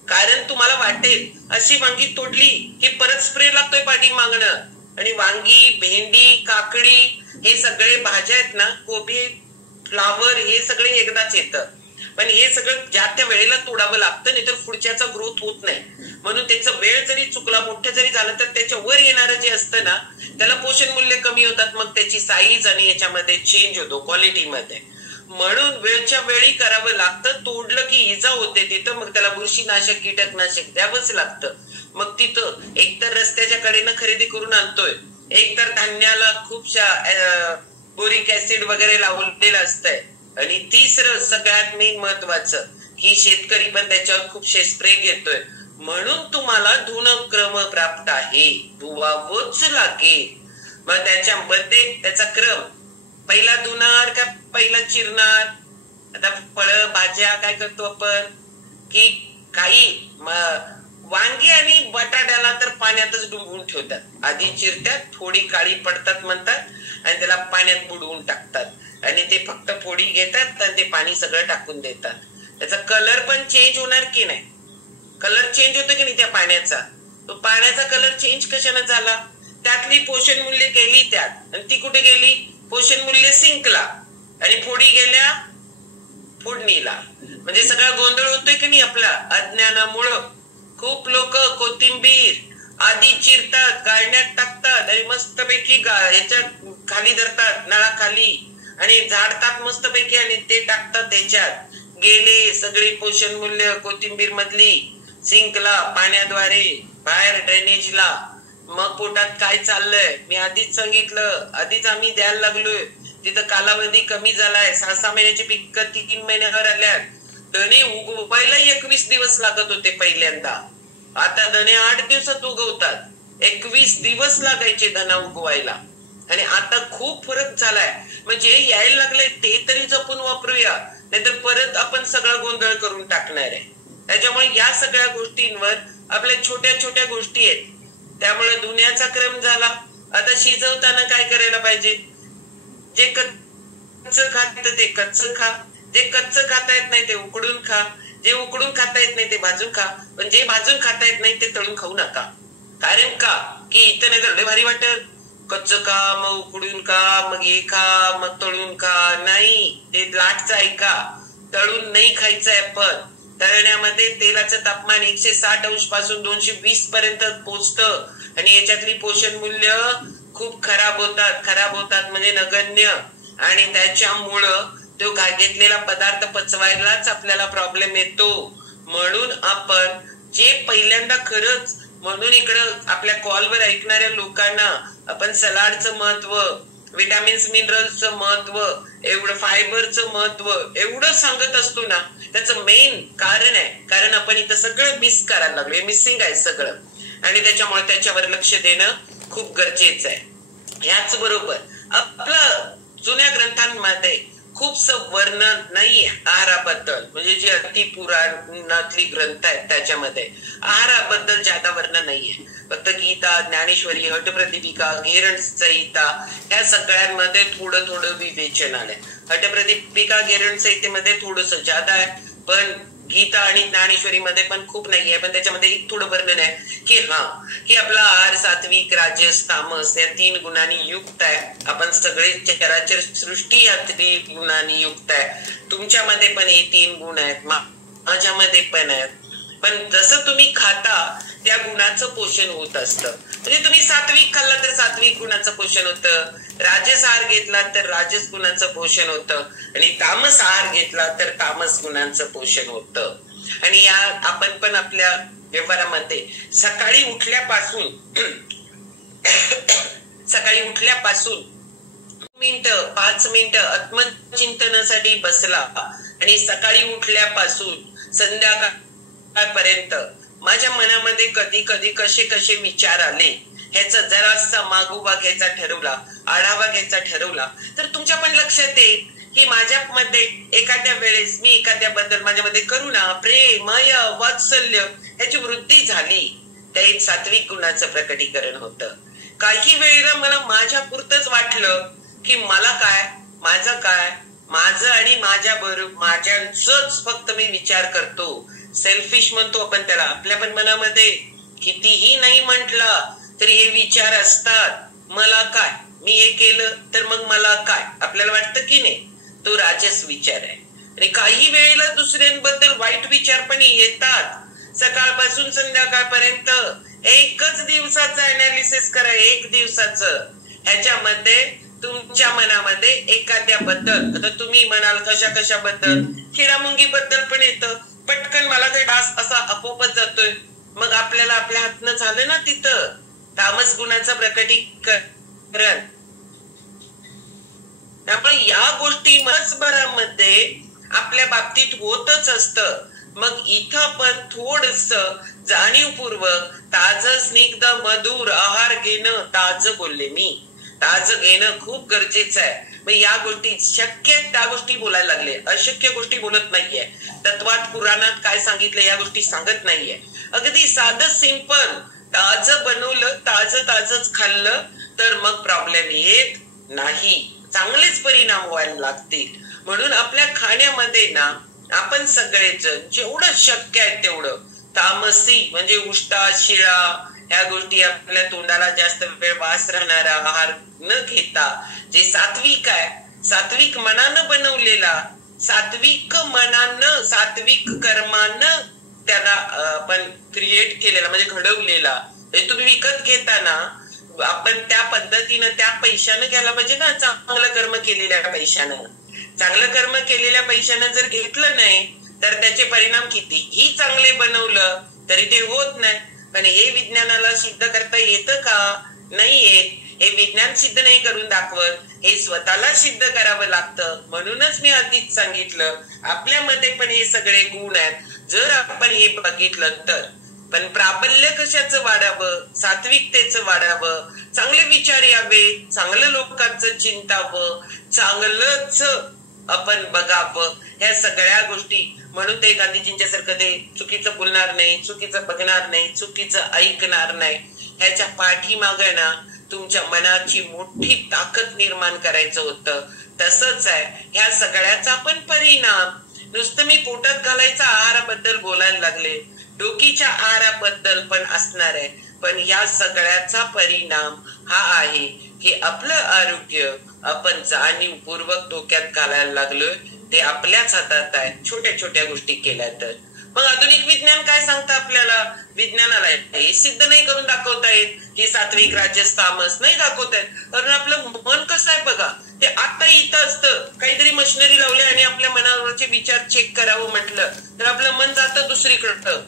कारण तुम्हाला वाटेल अशी वांगी तोडली की परत स्प्रे लागतोय पाठी मागणं, आणि वांगी, भेंडी, काकडी हे सगळे भाज्या आहेत ना, कोबी, फ्लावर, हे सगळे एकदाच येतं. पण हे सगळं ज्या त्या वेळेला तोडावं लागतं, नाही तर पुढच्याचा ग्रोथ होत नाही. म्हणून त्याचं वेळ जरी चुकला, मोठं जरी झालं तर त्याच्या वर येणारं जे असतं ना त्याला पोषण मूल्य कमी होतात, मग त्याची साईज आणि याच्यामध्ये चेंज होतो क्वालिटीमध्ये. म्हणून वेळच्या वेळी करावं लागतं. तोडलं की इजा होते तिथं, मग त्याला बुरशीनाशक कीटकनाशक द्यावंच लागतं. मग तिथं एकतर रस्त्याच्या कडेनं खरेदी करून आणतोय, एकतर धान्याला खूपशा बोरिक ऍसिड वगैरे लावलेलं असतंय, आणि तिसरं सगळ्यात मेन महत्वाचं की शेतकरी पण त्याच्यावर खूपशे स्प्रे घेतोय. म्हणून तुम्हाला धुणं क्रम प्राप्त आहे, धुवावंच लागेल. मग त्याच्यामध्ये त्याचा क्रम पहिला धुणार का पहिला चिरणार. आता फळं भाज्या काय करतो आपण की काही वांगी आणि बटाट्याला तर पाण्यातच डुंबवून ठेवतात, आधी चिरतात, थोडी काळी पडतात म्हणतात आणि त्याला पाण्यात बुडवून टाकतात, आणि ते फक्त फोडी घेतात आणि ते पाणी सगळं टाकून देतात. त्याचा कलर पण चेंज होणार की नाही, कलर चेंज होतो की नाही त्या पाण्याचा. तो पाण्याचा कलर चेंज कशाने झाला, त्यातली पोषण मूल्य गेली त्यात, आणि ती कुठे गेली, पोषण मूल्य सिंकला आणि फोडी गेल्या फोडणीला. म्हणजे सगळा गोंधळ होतोय की नाही आपला अज्ञानामुळं. खूप लोक कोथिंबीर आधी चिरतात, गाळण्यात टाकतात आणि मस्तपैकी ह्याच्यात खाली धरतात नळाखाली आणि झाडतात मस्तपैकी आणि ते टाकतात त्याच्यात. गेले सगळी पोषण मूल्य कोथिंबीर मधली सिंकला, पाण्याद्वारे बाहेर ड्रेनेजला. मग पोटात काय चाललंय मी आधीच सांगितलं, आधीच आम्ही द्यायला लागलोय. तिथं कालावधी कमी झालाय, 6-6 महिन्याची पिक 3 महिन्यावर आल्यात. धणे उगवायला 21 दिवस लागत होते पहिल्यांदा, आता धणे 8 दिवसात उगवतात. 21 दिवस लागायचे धना उगवायला, आणि आता खूप फरक झालाय. म्हणजे यायला लागले ते तरी जपून वापरूया, नाहीतर परत आपण सगळा गोंधळ करून टाकणार आहे. त्याच्यामुळे या सगळ्या गोष्टींवर आपल्या छोट्या छोट्या गोष्टी आहेत. त्यामुळे धुण्याचा क्रम झाला. आता शिजवताना काय करायला पाहिजे, जे कच्चं खात ते कच्चं खा, जे कच्चं खाता येत नाही ते उकडून खा, जे उकडून खाता येत नाही ते भाजून खा, पण जे भाजून खाता येत नाही ते तळून खाऊ नका. कारण का की इथं नाही तर भारी वाटत, कच्चं खा मग उकडून खा मग हे खा मग तळून खा. नाही, ते लाटचं ऐका, तळून नाही खायचंय आपण. तळण्यामध्ये तेलाचं तापमान 160 अंश पासून 220 पर्यंत पोहोचतं, आणि याच्यातली पोषण मूल्य खूप खराब होतात म्हणजे नगण्य. आणि त्याच्यामुळं तो घेतलेला पदार्थ पचवायलाच आपल्याला प्रॉब्लेम येतो. म्हणून आपण जे पहिल्यांदा खरंच, म्हणून इकडं आपल्या कॉलवर ऐकणाऱ्या लोकांना आपण सलाडचं महत्व, विटामिन्स मिनरल्सचं महत्व, एवढं फायबरचं महत्व एवढं सांगत असतो ना, त्याचं मेन कारण आहे कारण आपण इथं सगळं मिस करायला लागलो, मिसिंग आहे सगळं, आणि त्याच्यामुळे त्याच्यावर लक्ष देणं खूप गरजेचं आहे. याच बरोबर आपलं जुन्या ग्रंथांमध्ये खूपसं वर्णन नाहीये आहाराबद्दल, म्हणजे जे अतिपुराणातली ग्रंथ आहेत त्याच्यामध्ये आहाराबद्दल जादा वर्णन नाहीये. फक्त गीता, ज्ञानेश्वरी, हटप्रदीपिका, घेरण संहिता या सगळ्यांमध्ये थोडं थोडं विवेचन आलंय. हटप्रदीपिका, घेरण संहितेमध्ये थोडस जादा आहे, पण गीता आणि ज्ञानेश्वरी मध्ये पण खूप नाहीये. पण त्याच्यामध्ये एक थोडं वर्णन आहे की आपला आहार सात्विक, राजस, तामस या 3 गुणांनी युक्त आहे. आपण सगळे चराचर सृष्टी या 3 गुणांनी युक्त आहे. तुमच्यामध्ये पण हे 3 गुण आहेत, माझ्यामध्ये पण आहेत. पण जसं तुम्ही खाता त्या गुणाचं पोषण होत असतं. म्हणजे तुम्ही सात्विक खाल्ला तर सात्विक गुणाचं पोषण होतं, राजस आहार घेतला तर राजस गुणाचं पोषण होतं, आणि तामस आहार घेतला तर तामस गुणांचं पोषण होतं. आणि या आपण पण आपल्या व्यवहारामध्ये सकाळी उठल्यापासून 5 मिनिटं आत्मचिंतनासाठी बसला, आणि सकाळी उठल्यापासून संध्याकाळपर्यंत माझ्या मनामध्ये कधी कधी कसे विचार आले ह्याचा जरासा मागोवा घ्यायचा ठरवला, आढावा घ्यायचा ठरवला, तर तुमच्या पण लक्षात येईल की माझ्यामध्ये एखाद्या वेळेस मी एखाद्याबद्दल माझ्यामध्ये करुणा, प्रेम, माया, वात्सल्य ह्याची वृद्धी झाली. त्या एक सात्विक गुणाचं प्रकटीकरण होतं. काही वेळेला मला माझ्या पुरतच वाटलं की मला काय, माझं आणि माझ्याच फक्त मी विचार करतो. सेल्फिश म्हणतो आपण त्याला. आपल्या पण मनामध्ये कितीही नाही म्हटला तरी हे विचार असतात. मला काय, मी हे केलं तर मग मला काय, आपल्याला वाटतं की नाही, तो राजस विचार आहे. आणि काही वेळेला दुसऱ्यांबद्दल वाईट विचार पण येतात, सकाळपासून संध्याकाळपर्यंत एकच दिवसाचं अनालिसिस करा, एक दिवसाचं. ह्याच्यामध्ये तुमच्या मनामध्ये एखाद्याबद्दल, आता तुम्ही म्हणाल कशा कशाबद्दल, किडामुंगी बद्दल पण येतं, पटकन मला ते डास असा आपोआपच जातोय, मग आपल्याला आपल्या हातनं झालं ना तिथं तामस गुणाचं प्रकटीकरण. त्यामुळे या गोष्टी मनसभरामध्ये आपल्या बाबतीत होतच असतं. मग इथं पण थोडस जाणीवपूर्वक ताजं स्निग्ध मधुर आहार घेणं, ताजं बोलले मी, ताजं घेणं खूप गरजेचं आहे. मग या गोष्टी शक्य त्या गोष्टी बोलायला लागले, अशक्य गोष्टी बोलत नाहीये. तत्वात पुराणात काय सांगितलं या गोष्टी सांगत नाहीये. अगदी साधं सिंपल ताजं बनवलं, ताजंच खाल्लं तर मग प्रॉब्लेम येत नाही, चांगलेच परिणाम व्हायला लागतील. म्हणून आपल्या खाण्यामध्ये ना आपण सगळेच जेवढं शक्य आहे तेवढं तामसी म्हणजे उष्टा शिळा या गोष्टी, आपल्या तोंडाला जास्त वेळ वास राहणारा आहार न घेता जे सात्विक आहे, सात्विक मनानं बनवलेला, सात्विक मनानं सात्विक कर्मानं त्याला आपण क्रिएट केलेला म्हणजे घडवलेला, तुम्ही विकत घेताना आपण त्या पद्धतीनं त्या पैशानं घ्यायला पाहिजे ना. चांगलं कर्म केलेल्या पैशानं, चांगलं कर्म केलेल्या पैशानं जर घेतलं नाही तर त्याचे परिणाम कितीही चांगले बनवलं तरी ते होत नाही. पण हे विज्ञानाला सिद्ध करता येतं का? नाही येत. हे विज्ञान सिद्ध नाही करून दाखवत, हे स्वतःला सिद्ध करावं लागतं. म्हणूनच मी आधीच सांगितलं आपल्यामध्ये पण हे सगळे गुण आहेत जर आपण हे बघितलं तर. पण प्राबल्य कशाचं वाढावं? सात्विकतेचं वाढावं, चांगले विचार यावे, चांगलं लोकांचं चिंतावं, चांगलंच आपण बघावं, ह्या सगळ्या गोष्टी. म्हणून ते गांधीजींच्या सारखं ते चुकीचं बोलणार नाही, चुकीचं बघणार नाही, चुकीचं ऐकणार नाही. ह्याच्या पाठीमागे ना तुमच्या मनाची मोठी ताकद निर्माण करायचं होतं. तसंच आहे ह्या सगळ्याचा पण परिणाम. नुसतं मी पोटात घालायचा आहाराबद्दल बोलायला लागले, डोकीच्या आहाराबद्दल पण असणार आहे. पण या सगळ्याचा परिणाम हा आहे की आपलं आरोग्य आपण जाणीवपूर्वक डोक्यात घालायला लागलोय, ते आपल्याच हातात आहे छोट्या छोट्या गोष्टी केल्या तर. मग आधुनिक विज्ञान काय सांगतं आपल्याला? विज्ञानाला हे सिद्ध नाही करून दाखवता येत की सात्विक राजस तामस नाही दाखवता येत. कारण आपलं मन कसं आहे बघा, ते आता इथं असतं. काहीतरी मशिनरी लावली आणि आपल्या मनावरचे विचार चेक करावं म्हटलं तर आपलं मन जातं दुसरीकडं.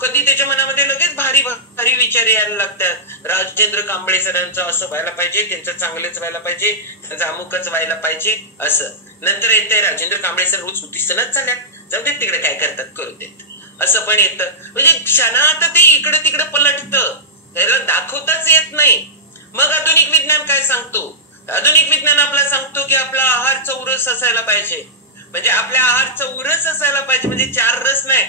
कधी त्याच्या मनामध्ये लगेच भारी भारी विचार यायला लागतात. राजेंद्र कांबळे सरांचं असं व्हायला पाहिजे, त्यांचं चांगलंच व्हायला पाहिजे, त्यांचं अमुकच व्हायला पाहिजे असं. नंतर येते राजेंद्र कांबळे सर रोज सुटीसनच झाल्यात, जाऊ देत तिकडे काय करतात करू देत, असं पण येतं. म्हणजे क्षणात ते इकडे तिकडे पलटतं, त्याला दाखवताच येत नाही. मग आधुनिक विज्ञान काय सांगतो? आधुनिक विज्ञान आपल्याला सांगतो की आपला आहार चौरस असायला पाहिजे. म्हणजे आपल्या आहार चौरस असायला पाहिजे, म्हणजे 4 रस नाही,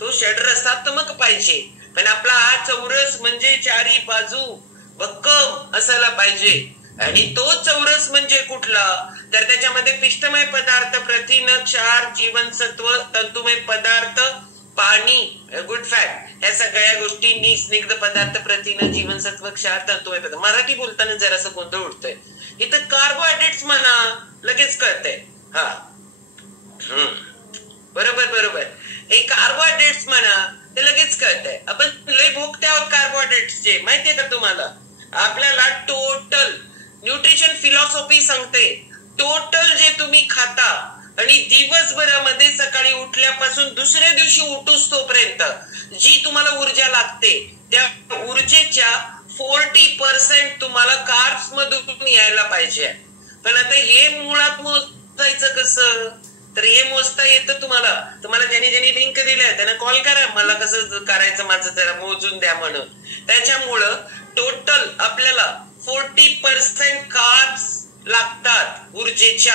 तो षड्रसात्मक पाहिजे. पण आपला आहार चौरस म्हणजे 4ही बाजू भक्कम असायला पाहिजे. आणि तो चौरस म्हणजे कुठला? तर त्याच्यामध्ये पिष्टमय पदार्थ, प्रथिन, क्षार, जीवनसत्व, तंतुमय पदार्थ, पाणी, गुड फॅट, या सगळ्या गोष्टींनी स्निग्ध पदार्थ, प्रथिन, जीवनसत्व, क्षार, तंतुमय पदार्थ. मराठी बोलताना जरासं गोंधळ उडतोय. इथं कार्बोहायड्रेट्स म्हणा लगेच कळतंय. हा बरोबर. हे कार्बोहायड्रेट्स म्हणा ते लगेच कळतंय. आपण लय भोगते आहोत कार्बोहायड्रेट्सचे, माहितीये का तुम्हाला? आपल्याला टोटल न्यूट्रिशन फिलॉसॉफी सांगते, टोटल जे तुम्ही खाता आणि दिवसभरामध्ये सकाळी उठल्यापासून दुसऱ्या दिवशी उठूस तोपर्यंत जी तुम्हाला ऊर्जा लागते त्या ऊर्जेच्या 40% तुम्हाला कार्ब्स मधून यायला पाहिजे. पण आता हे मुळात मोजायचं कसं? तर हे मोजता येतं तुम्हाला ज्यांनी लिंक दिल्या त्यांना कॉल करा, मला कसं करायचं माझं जरा मोजून द्या म्हणून. त्याच्यामुळं टोटल आपल्याला 40% कार्ब्स लागतात ऊर्जेच्या.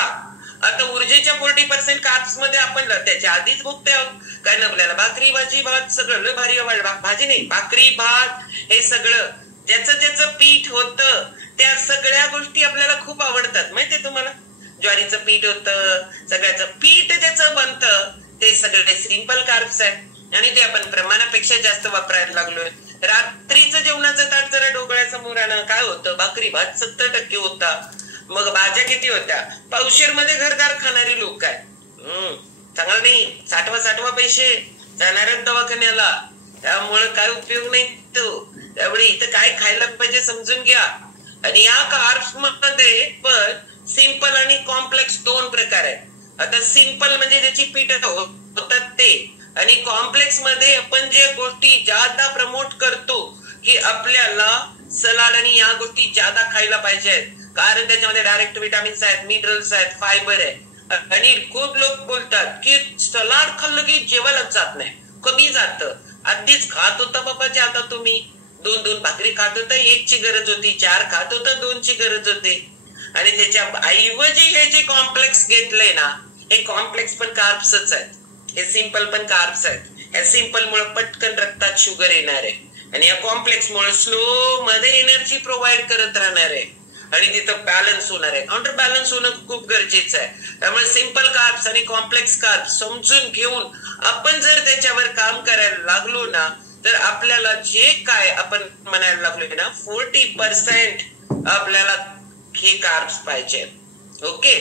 आता ऊर्जेच्या 40% कार्ब्स मध्ये आपण त्याच्या आधीच भोगते आहोत. काय ना आपल्याला भाकरी भाजी भात सगळं भारी, भाजी नाही भाकरी भात हे सगळं ज्याचं पीठ होतं त्या सगळ्या गोष्टी आपल्याला खूप आवडतात. माहितीये तुम्हाला? ज्वारीचं पीठ होतं, सगळ्याचं पीठ ज्याचं बनतं ते सगळे सिंपल कार्ब्स आहेत आणि ते आपण प्रमाणापेक्षा जास्त वापरायला लागलोय. रात्रीचं जेवणाचं ताट जरा डोकळ्यासमोर आणा, काय होतं? भाकरी भात 70% होता. मग भाज्या किती होत्या? पावशेर मध्ये घरदार खाणारी लोक काय चांगलं नाही. साठवा पैसे जाणार दवाखान्याला. त्यामुळं काय उपयोग नाही तो. त्यामुळे इथं काय खायला पाहिजे समजून घ्या. आणि या कार्ब्स मध्ये पण सिंपल आणि कॉम्प्लेक्स दोन प्रकार आहेत. आता सिंपल म्हणजे ज्याची पीठ होतात ते, आणि कॉम्प्लेक्स मध्ये आपण जे गोष्टी जादा प्रमोट करतो की आपल्याला सलाड आणि या गोष्टी जादा खायला पाहिजेत, कारण त्याच्यामध्ये डायरेक्ट विटामिन्स आहेत, मिनरल्स आहेत, फायबर आहे. आणि खूप लोक बोलतात की सलाड खाल्लं की जेवायलाच जात नाही, कमी जातं. आधीच खात होता बाबाजी, आता तुम्ही 2-2 भाकरी खात होता, 1ची गरज होती, 4 खात होता, 2ची गरज होते. आणि त्याच्या ऐवजी हे जे कॉम्प्लेक्स घेतलंय ना, हे कॉम्प्लेक्स पण कार्ब्सच आहेत, हे सिंपल पण कार्ब्स आहेत. या सिंपल मुळे पटकन रक्तात शुगर येणार आहे, आणि या कॉम्प्लेक्स मुळे स्लो मध्ये एनर्जी प्रोव्हाइड करत राहणार आहे, आणि तिथं बॅलन्स होणार आहे. काउंटर बॅलन्स होणं खूप गरजेचं आहे. त्यामुळे सिंपल कार्ब्स आणि कॉम्प्लेक्स कार्ब्स समजून घेऊन आपण जर त्याच्यावर काम करायला लागलो ना, तर आपल्याला जे काय आपण म्हणायला लागलोय ना, 40% आपल्याला हे कार्ब्स पाहिजे. ओके.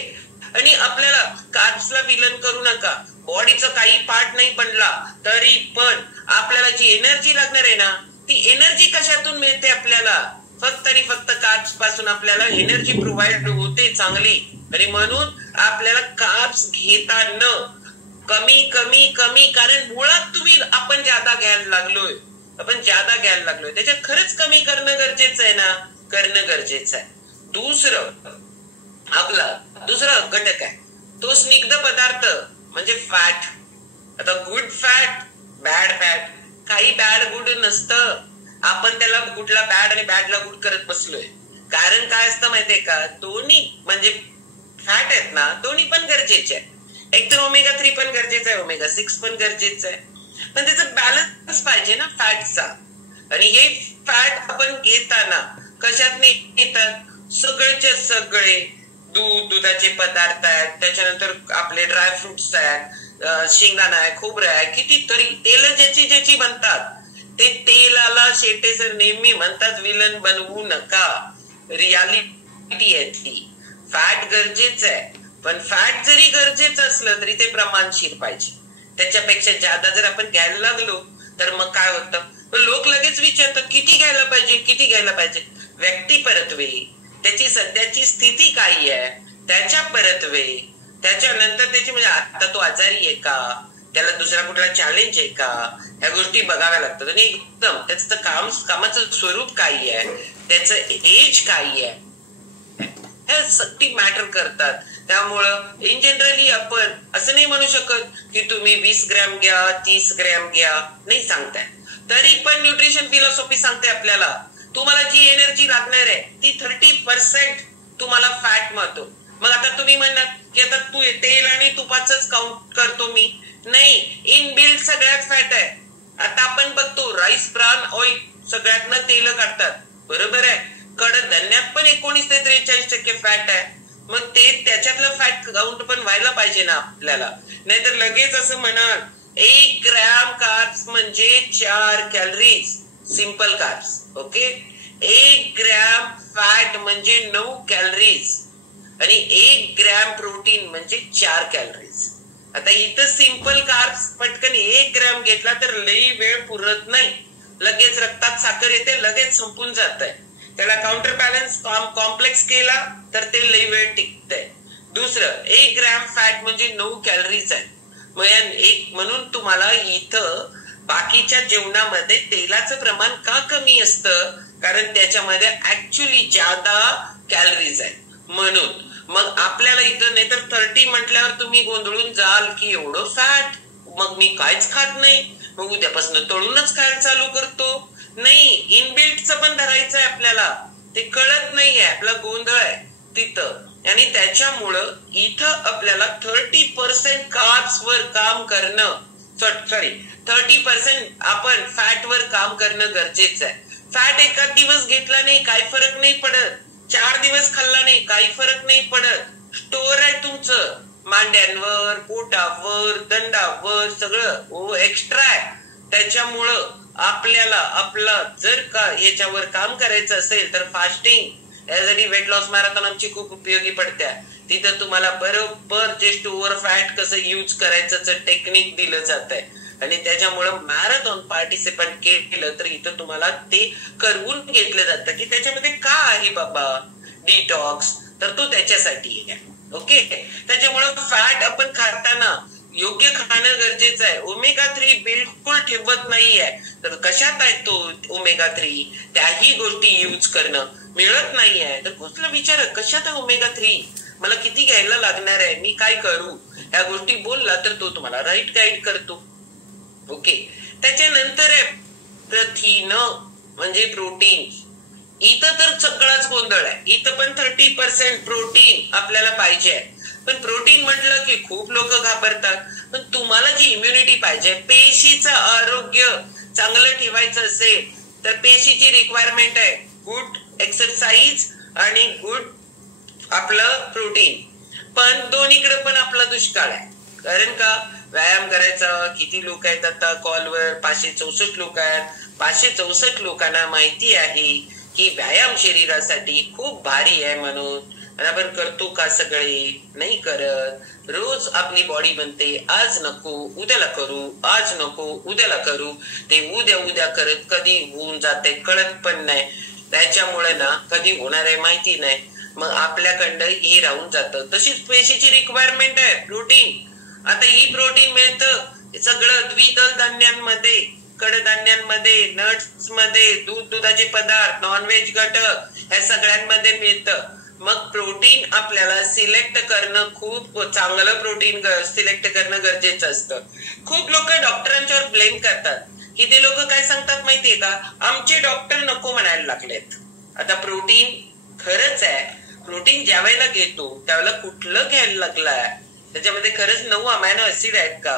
आणि आपल्याला कार्ब्सला विलन करू नका. बॉडीचं काही पार्ट नाही बनला तरी पण आपल्याला जी एनर्जी लागणार आहे ना, ती एनर्जी कशातून मिळते आपल्याला? फक्त आणि फक्त कार्ब्स पासून आपल्याला एनर्जी प्रोव्हाइड होते चांगली. आणि म्हणून आपल्याला कार्ब्स घेताना कमी कमी कमी, कारण मुळात आपण जादा घ्यायला लागलोय, त्याच्यात खरंच कमी करणं गरजेचं आहे ना, करणं गरजेचं आहे. दुसरा घटक आहे तो स्निग्ध पदार्थ म्हणजे फॅट. आता गुड फॅट, बॅड फॅट. काही बॅड गुड नसतं, आपण त्याला गुडला बॅड आणि बॅडला गुड करत बसलोय. कारण काय असतं माहितीये का, दोन्ही म्हणजे फॅट आहेत ना, दोन्ही पण गरजेचे आहे. एक तर ओमेगा 3 पण गरजेचं आहे, ओमेगा 6 पण गरजेचं आहे, पण त्याचा बॅलन्स पाहिजे ना फॅटचा. आणि हे फॅट आपण घेताना कशात येतात? सगळेचे सगळे दुधाचे पदार्थ आहेत, त्याच्यानंतर आपले ड्रायफ्रुट्स आहेत, शेंगदाणा आहे, खोबरं आहे, कितीतरी तेल ज्याची बनतात. ते तेलाला शेटे सर नेहमी म्हणतात विलन बनवू नका. रियालिटी आहे ती. फॅट गरजेचं आहे, पण फॅट जरी गरजेचं असलं तरी ते प्रमाणशीर पाहिजे. त्याच्यापेक्षा जादा जर आपण घ्यायला लागलो तर मग काय होतं, लोक लगेच विचारतात किती घ्यायला पाहिजे. व्यक्ती परत्वे, त्याची सध्याची स्थिती काय आहे त्याच्या परत्वे, त्याच्यानंतर त्याची म्हणजे आता तो आजारी आहे का, त्याला दुसरा कुठला चॅलेंज आहे का, ह्या गोष्टी बघाव्या लागतात. आणि एकदम त्याचं कामाचं स्वरूप काय आहे, त्याचं एज काय आहे, ह्या सगळी मॅटर करतात. त्यामुळं इन जनरली आपण असं नाही म्हणू शकत की तुम्ही 20 ग्रॅम घ्या, 30 ग्रॅम घ्या, नाही सांगताय. तरी पण न्यूट्रिशन फिलॉसॉफी सांगते आपल्याला तुम्हाला जी एनर्जी लागणार आहे ती 30% तुम्हाला फॅट म्हणतो. मग आता तुम्ही म्हणणार की आता तू तेल आणि तुपाचंच काउंट करतो मी, नाही, इन बिल्ड सगळ्यात फॅट आहे. आता आपण बघतो राईस ब्रान ऑइल सगळ्यातनं तेल काढतात, बरोबर आहे. कडधान्यात पण 19 ते 43% फॅट आहे. मग ते त्याच्यातलं फॅट काउंट पण व्हायला पाहिजे ना आपल्याला. नाहीतर लगेच असं म्हणाल 1 ग्रॅम कार्ब्स म्हणजे 4 calories, simple carbs. Okay. 1 gram fat म्हणजे 9 कॅलरीज, आणि 1 ग्रॅम प्रोटीन म्हणजे 4 कॅलरीज. आता इथं सिंपल कार्ब्स पटकन 1 ग्रॅम घेतला तर लई वेळ पुरत नाही, लगेच रक्तात साखर येते, लगेच संपून जात आहे. त्याला काउंटर बॅलन्स कॉम्प्लेक्स केला तर ते लई वेळ टिकतंय. दुसरं 1 ग्रॅम फॅट म्हणजे 9 कॅलरीज आहे. म्हणून तुम्हाला इथं बाकीच्या जेवणामध्ये तेलाचं प्रमाण का कमी असतं, कारण त्याच्यामध्ये ऍक्च्युली जादा कॅलरीज आहेत. म्हणून मग आपल्याला इथं नाहीतर 30 म्हटल्यावर तुम्ही गोंधळून जाल की एवढं फॅट, मग मी काहीच खात नाही, मग उद्यापासून तळूनच खायला चालू करतो. नाही, इनबिल्टचं पण धरायचं आहे आपल्याला, ते कळत नाहीये, आपला गोंधळ आहे तिथं. आणि त्याच्यामुळं इथं आपल्याला 30% कार्ब्स वर काम करणं, 30% आपण फॅट वर काम करणं गरजेचं आहे. फॅट एका दिवस घेतला नाही काही फरक नाही पडत, 4 दिवस खाल्ला नाही काही फरक नाही पडत. स्टोअर आहे तुमचं मांड्यांवर, पोटावर, दंडावर, सगळं एक्स्ट्रा आहे. त्याच्यामुळं आपल्याला आपला जर का याच्यावर काम करायचं असेल तर फास्टिंग यासाठी वेट लॉस मॅरेथॉन आमची खूप उपयोगी पडते. तिथं तुम्हाला बरोबर जे स्टोअर फॅट कसं यूज करायचं टेक्निक दिलं जात आहे. आणि त्याच्यामुळं मॅरेथॉन पार्टिसिपेंट केलं तर इथं तुम्हाला ते करवून घेतलं जातं की त्याच्यामध्ये का आहे बाबा डिटॉक्स, तर तो त्याच्यासाठी आहे. ओके, त्याच्यामुळं फॅट आपण खाताना योग्य खाणं गरजेचं आहे. ओमेगा 3 बिलकुल ठेवत नाहीये, तर कशात आहे तो ओमेगा 3? त्याही गोष्टी यूज करणं मिळत नाहीये, तर कुठला विचार कशात आहे ओमेगा 3, मला किती घ्यायला लागणार आहे, मी काय करू, या गोष्टी बोलला तर तो तुम्हाला राईट गाईड करतो. ओके, त्याच्यानंतर आहे प्रथिन म्हणजे प्रोटीन. इथं तर सगळाच गोंधळ आहे. इथं पण 30% प्रोटीन आपल्याला पाहिजे आहे. पण प्रोटीन म्हटलं की खूप लोक घाबरतात. पण तुम्हाला जी इम्युनिटी पाहिजे, पेशीचं आरोग्य चांगलं ठेवायचं असेल तर पेशीची रिक्वायरमेंट आहे गुड एक्सरसाइज आणि गुड आपलं प्रोटीन. पण दोन्हीकडे पण आपला दुष्काळ आहे. कारण का व्यायाम करायचा किती लोक आहेत आता कॉलवर, 564 लोक आहेत. 564 लोकांना माहिती आहे की व्यायाम शरीरासाठी खूप भारी आहे म्हणून. आणि आपण करतो का? सगळे नाही करत. रोज आपली बॉडी म्हणते आज नको उद्याला करू, आज नको उद्याला करू. ते उद्या उद्या करत कधी होऊन जाते कळत पण नाही. त्याच्यामुळे ना कधी होणार आहे माहिती नाही, मग आपल्याकडं हे राहून जातं. तशीच पेशीची रिक्वायरमेंट आहे प्रोटीन. आता ही प्रोटीन मिळतं सगळं द्विदल धान्यांमध्ये, कडधान्यांमध्ये, नट्स मध्ये, दुधाचे पदार्थ, नॉनव्हेज घटक या सगळ्यांमध्ये मिळतं. मग प्रोटीन आपल्याला सिलेक्ट करणं, खूप चांगलं प्रोटीन सिलेक्ट करणं गरजेचं असतं. खूप लोक डॉक्टरांच्यावर ब्लेम करतात की ते लोक काय सांगतात माहितीये का, आमचे डॉक्टर नको म्हणायला लागलेत. आता प्रोटीन खरंच आहे, प्रोटीन ज्या वेळेला घेतो त्यावेळेला कुठलं घ्यायला लागलाय, त्याच्यामध्ये खरंच 9 अमायनो ऍसिड आहेत का?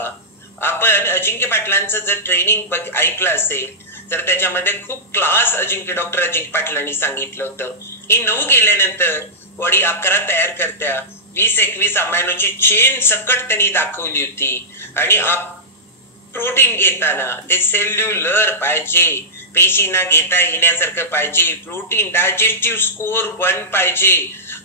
आपण अजिंक्य पाटलांचं जर ट्रेनिंग ऐकलं असेल तर त्याच्यामध्ये खूप क्लास डॉक्टर अजिंक्य पाटलांनी सांगितलं होतं. हे 9 गेल्यानंतर बॉडी 11 तयार करत्या. 20-21 अमायनोची चेन सकट त्यांनी दाखवली होती. आणि प्रोटीन घेताना ते सेल्युलर पाहिजे, पेशींना घेता येण्यासारखं पाहिजे. प्रोटीन डायजेस्टिव्ह स्कोर 1 पाहिजे.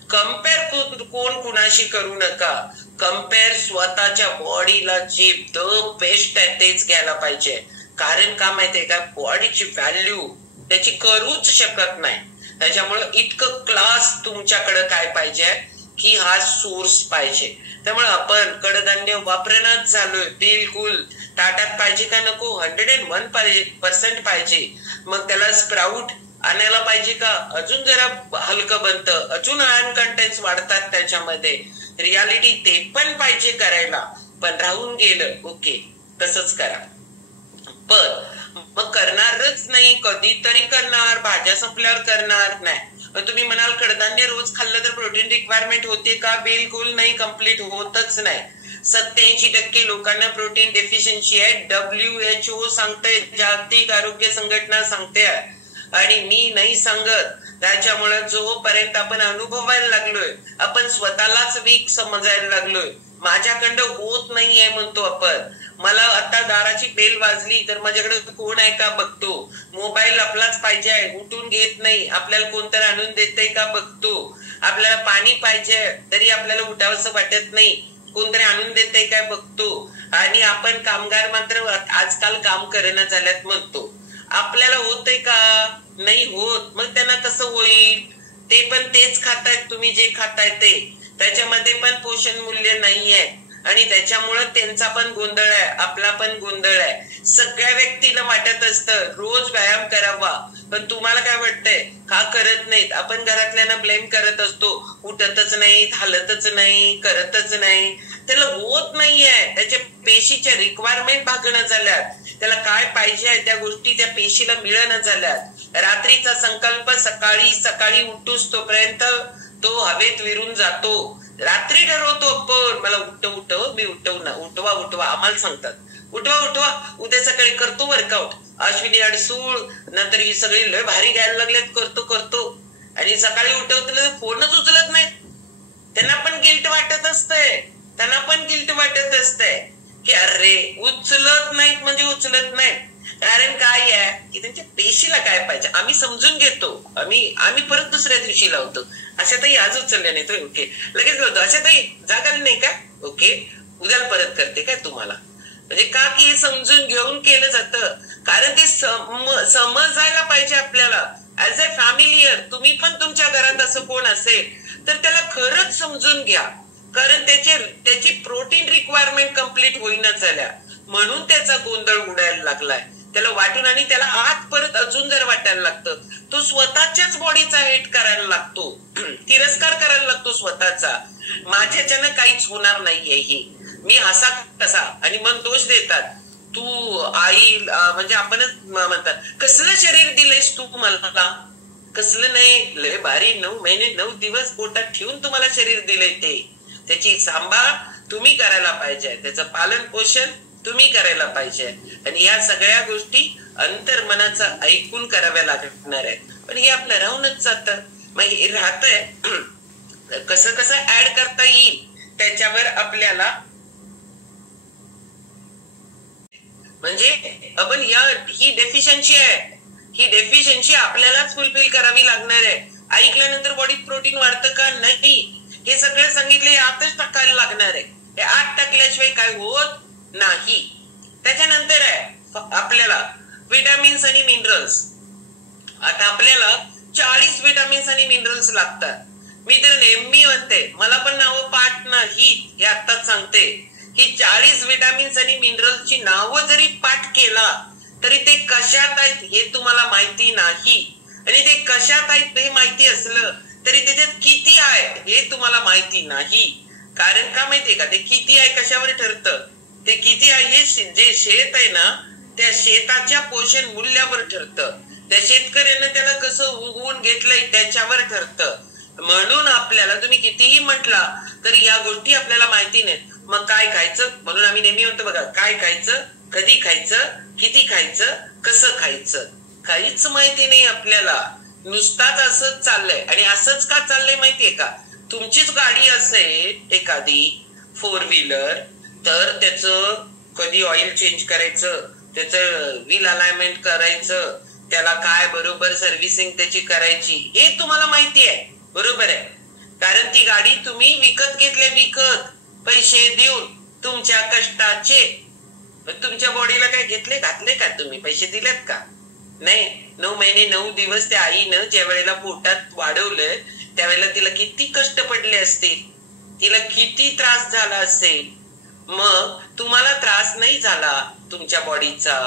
कम्पेअर कोण कुणाशी करू नका. कम्पेअर स्वतःच्या बॉडीला जे द बेस्ट आहे तेच घ्यायला पाहिजे. कारण का माहितीये का, बॉडीची व्हॅल्यू त्याची करूच शकत नाही. त्याच्यामुळे इतकं क्लास तुमच्याकडे काय पाहिजे की हा सोर्स पाहिजे. त्यामुळे आपण कडधान्य वापरणच झालोय बिलकुल. ताटात पाहिजे का नको, 101% पाहिजे. मग त्याला स्प्राउट आणायला पाहिजे का, अजून जरा हलकं बनतं, अजून आयर्न कंटेंट्स वाढतात त्याच्यामध्ये. रियालिटी ते पण पाहिजे करायला, पण राहून गेलं ओके तसंच करा. पण मग करणारच नाही, कधीतरी करणार, भाज्या संपल्यावर करणार नाही. तुम्ही म्हणाल कडधान्य रोज खाल्लं तर प्रोटीन रिक्वायरमेंट होते का? बिलकुल नाही, कम्प्लीट होतच नाही. 87% लोकांना प्रोटीन डेफिशियन्सी आहे. WHO सांगते, जागतिक आरोग्य संघटना सांगते आणि मी नाही सांगत. त्याच्यामुळे जोपर्यंत आपण अनुभवायला लागलोय, आपण स्वतःलाच वीक समजायला लागलोय. माझ्याकडं होत नाहीये म्हणतो आपण. मला आता दाराची बेल वाजली तर माझ्याकडे कोण आहे का बघतो. मोबाईल आपलाच पाहिजे आहे, उठून घेत नाही. आपल्याला कोणतरी आणून देतंय का बघतो. आपल्याला पाणी पाहिजे तरी आपल्याला उठावंसं वाटत नाही, कोणतरी आणून देतंय काय बघतो. आणि आपण कामगार मात्र आजकाल काम करणं झाल्यात म्हणतो. आपल्याला होतंय का? नाही होत. मग त्यांना कसं होईल? ते पण तेच खातायत तुम्ही जे खाताय ते, त्याच्यामध्ये पण पोषण मूल्य नाहीये. आणि त्याच्यामुळे त्यांचा पण गोंधळ आहे, आपला पण गोंधळ आहे. सगळ्या व्यक्तीला वाटत असतं रोज व्यायाम करावा, पण तुम्हाला काय वाटतंय का करत नाहीत? आपण घरातल्यांना ब्लेम करत असतो, उठतच नाही, हालतच नाही, करतच नाही. त्याला होत नाहीये. त्याच्या पेशीच्या रिक्वायरमेंट भागणं झाल्यात. त्याला काय पाहिजे त्या गोष्टी त्या पेशीला मिळणं झाल्यात. रात्रीचा संकल्प सकाळी सकाळी उठूस तोपर्यंत तो हवेत विरून जातो. रात्री ठरवतो पण मला उठव मी उठवा आम्हाला सांगतात उठवा उद्या सकाळी करतो वर्कआउट. अश्विनी अडसूळ नंतर ही सगळी लय भारी घ्यायला लागलेत, करतो आणि सकाळी उठवतो फोनच उचलत नाही. त्यांना पण गिल्ट वाटत असतंय की अरे उचलत नाहीत म्हणजे उचलत नाहीत. कारण काय आहे की त्यांच्या पेशीला काय पाहिजे आम्ही समजून घेतो. आम्ही परत दुसऱ्या दिवशी लावतो. अशा ताई आज उचलल्या नाही तर ओके लगेच लावतो. अशा ताई जागा नाही का ओके उद्याला परत करते काय तुम्हाला. म्हणजे का की हे समजून घेऊन केलं जातं, कारण ते समजायला पाहिजे आपल्याला. ऍज अ फॅमिलियर तुम्ही पण तुमच्या घरात असं कोण असेल तर त्याला खरंच समजून घ्या, कारण त्याची प्रोटीन रिक्वायरमेंट कम्प्लीट होईना झाल्या म्हणून त्याचा गोंधळ उडायला लागलाय. त्याला वाटून आणि त्याला आत परत अजून जर वाटायला लागतं, तो स्वतःच्याच बॉडीचा हेट करायला लागतो, तिरस्कार करायला लागतो स्वतःचा. माझ्याच्यानं काहीच होणार नाहीये ही, मी असा कसा, आणि मग दोष देतात. तू आई म्हणजे आपणच म्हणतात कसलं शरीर दिलंयस तू मला, कसलं नाही, लय भारी 9 महिने 9 दिवस पोटात ठेवून तुम्हाला शरीर दिलंय, ते त्याची सांभाळ तुम्ही करायला पाहिजे, त्याचं पालन पोषण तुम्ही करायला पाहिजे, आणि या सगळ्या गोष्टी अंतर्मनाचं ऐकून कराव्या लागणार आहे. पण हे आपलं राहूनच जातं. मग हे राहतंय कसं कसं ऍड करता येईल त्याच्यावर आपल्याला, म्हणजे आपण ही डेफिशियन्सी आहे, ही डेफिशियन्सी आपल्यालाच फुलफिल करावी लागणार आहे. ऐकल्यानंतर बॉडीत प्रोटीन वाढतं का नाही हे सगळं सांगितले आतच टाकायला लागणार आहे. हे आत टाकल्याशिवाय काय होत नाही. त्याच्यानंतर आहे आपल्याला विटामिन्स आणि मिनरल्स. आता आपल्याला 40 विटामिन्स आणि मिनरल्स लागतात. मी तर नेहमी म्हणते, मला पण नावं पाठ नाही हे आत्ताच सांगते, की 40 विटामिन्स आणि मिनरल्सची नावं जरी पाठ केला तरी ते कशात आहेत हे तुम्हाला माहिती नाही, आणि ते कशात आहेत हे माहिती असलं तरी त्याच्यात किती आहे हे तुम्हाला माहिती नाही. कारण का माहितीये का, ते किती आहे कशावर ठरतं, ते किती आहे हे जे शेत आहे ना त्या शेताच्या पोषण मूल्यावर ठरतं, त्या शेतकऱ्यानं त्याला कसं उगवून घेतलंय त्याच्यावर ठरतं. म्हणून आपल्याला तुम्ही कितीही म्हटला तरी या गोष्टी आपल्याला माहिती नाही. मग काय खायचं, म्हणून आम्ही नेहमी म्हणतो बघा, काय खायचं, कधी खायचं, किती खायचं, कसं खायचं, काहीच माहिती नाही आपल्याला. नुसताच असंच चाललंय. आणि असंच का चाललंय माहितीये का, तुमचीच गाडी असेल एखादी 4 व्हीलर, तर त्याचं कधी ऑइल चेंज करायचं, त्याचं व्हील अलाइनमेंट करायचं, त्याला काय बरोबर सर्व्हिसिंग त्याची करायची हे तुम्हाला माहिती आहे, बरोबर आहे. कारण ती गाडी तुम्ही विकत घेतले, विकत पैसे देऊन तुमच्या कष्टाचे. तुमच्या बॉडीला काय घेतले, घातले का तुम्ही, पैसे दिलेत का नाही. 9 महिने 9 दिवस त्या आईनं ज्या वेळेला पोटात वाढवलं त्यावेळेला तिला किती कष्ट पडले असतील, तिला किती त्रास झाला असेल. मग तुम्हाला त्रास नाही झाला तुमच्या बॉडीचा,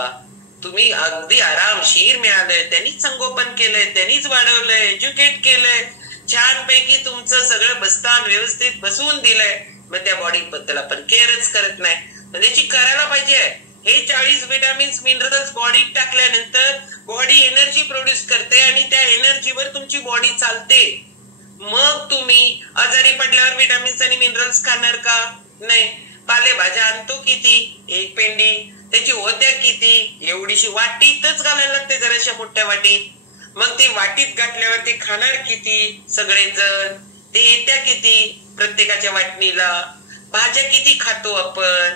तुम्ही अगदी आरामशीर मिळालंय, त्यांनीच संगोपन केलंय, त्यांनीच वाढवलंय, एज्युकेट केलंय, छानपैकी तुमचं सगळं बस्तान व्यवस्थित बसवून दिलंय. मग त्या बॉडी बद्दल आपण केअरच करत नाही, म्हणजे करायला पाहिजे. हे 40 विटामिन्स मिनरल्स बॉडीत टाकल्यानंतर बॉडी एनर्जी प्रोड्यूस करते आणि त्या एनर्जीवर तुमची बॉडी चालते. मग तुम्ही आजारी पडल्यावर विटामिन्स आणि मिनरल्स खाणार का नाही. पालेभाज्या आणतो किती, 1 पेंडी, त्याची होत्या किती, एवढीशी वाटीतच घालायला लागते, जराशा मोठ्या वाटीत. मग ती वाटीत घातल्यावर ते खाणार किती सगळेजण, ते येत्या किती प्रत्येकाच्या वाटणीला. भाज्या किती खातो आपण,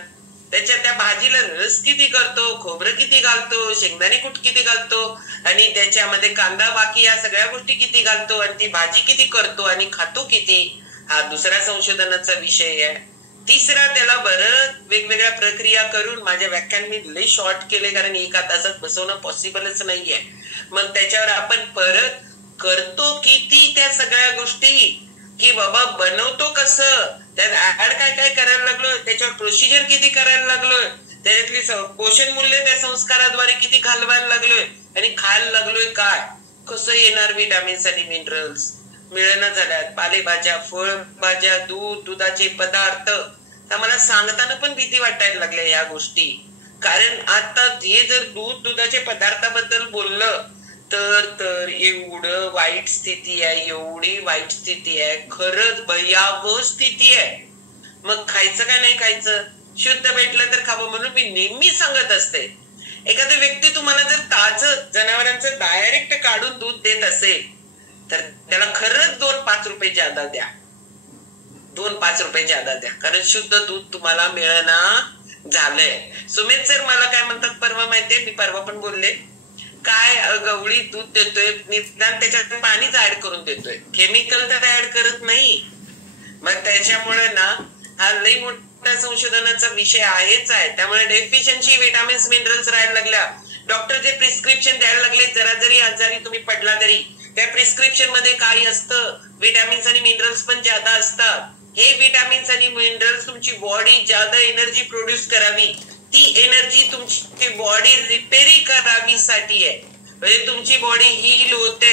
त्याच्या त्या भाजीला रस किती करतो, खोबरं किती घालतो, शेंगदाणे कूट किती घालतो, आणि त्याच्यामध्ये कांदा बाकी या सगळ्या गोष्टी किती घालतो, आणि ती भाजी किती करतो आणि खातो किती. हा दुसरा संशोधनाचा विषय आहे. तिसरा, त्याला बरं वेगवेगळ्या प्रक्रिया करून, माझ्या व्याख्यान मी लई शॉर्ट केले कारण एका तासात बसवणं पॉसिबलच नाहीये. मग त्याच्यावर आपण परत करतो किती त्या सगळ्या गोष्टी, की बाबा बनवतो कसं, त्यात ऍड काय काय करायला लागलोय, त्याच्यावर प्रोसिजर किती करायला लागलोय, त्याच्यातली पोषण मूल्य त्या संस्काराद्वारे किती घालवायला लागलोय, आणि खायला लागलोय काय, कसं येणार विटामिन्स आणि मिनरल्स मिळणं झाल्यात. पालेभाज्या, फळभाज्या, दूध, दुधाचे पदार्थ, मला सांगताना पण भीती वाटायला लागल्या या गोष्टी. कारण आता हे जर दूध दुधाचे पदार्थाबद्दल बोललं तर एवढं वाईट स्थिती आहे, एवढी वाईट स्थिती आहे, खरंच भयावह स्थिती आहे. मग खायचं का नाही खायचं, शुद्ध भेटलं तर खावं. म्हणून मी नेहमी सांगत असते, एखादा व्यक्ती तुम्हाला जर ताजं जनावरांचं डायरेक्ट काढून दूध देत असेल तर त्याला खरंच 2-5 रुपये ज्यादा द्या, 2-5 रुपये ज्यादा द्या, कारण शुद्ध दूध तुम्हाला मिळणं झालंय. सुमित सर मला काय म्हणतात परवा माहितीये, मी परवा पण बोलले, काय गवळी दूध देतोय, निदान त्याच्यात पाणीच ऍड करून देतोय, केमिकल तर ऍड करत नाही. मग त्याच्यामुळे ना हा लई मोठा संशोधनाचा विषय आहेच आहे. त्यामुळे डेफिशियन्सी विटामिन्स मिनरल्स राहायला लागल्या. डॉक्टर जे प्रिस्क्रिप्शन द्यायला लागले, जरा जरी आजारी तुम्ही पडला तरी त्या प्रिस्क्रिप्शन मध्ये काय असतं, विटामिन्स आणि मिनरल्स पण ज्यादा असतात. हे विटामिन्स आणि मिनरल्स तुमची बॉडी ज्यादा एनर्जी प्रोड्यूस करावी, ती एनर्जी तुमची बॉडी रिपेरी करावीसाठी आहे. म्हणजे तुमची बॉडी हील होते,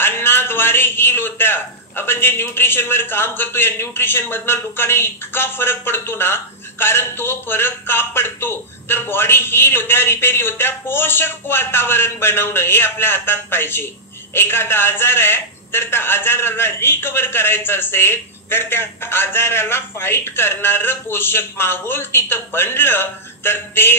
अन्नाद्वारे हील होत्या. आपण जे न्यूट्रिशन वर काम करतो, या न्यूट्रिशन मधनं लोकांना इतका फरक पडतो ना. कारण तो फरक का पडतो तर बॉडी हील होत्या, रिपेरी होत्या. पोषक वातावरण बनवणं हे आपल्या हातात पाहिजे. एखादा आजार आहे तर त्या आजाराला रिकव्हर करायचं असेल तर त्या आजाराला फाईट करणारं पोषक माहोल तिथं बनलं तर ते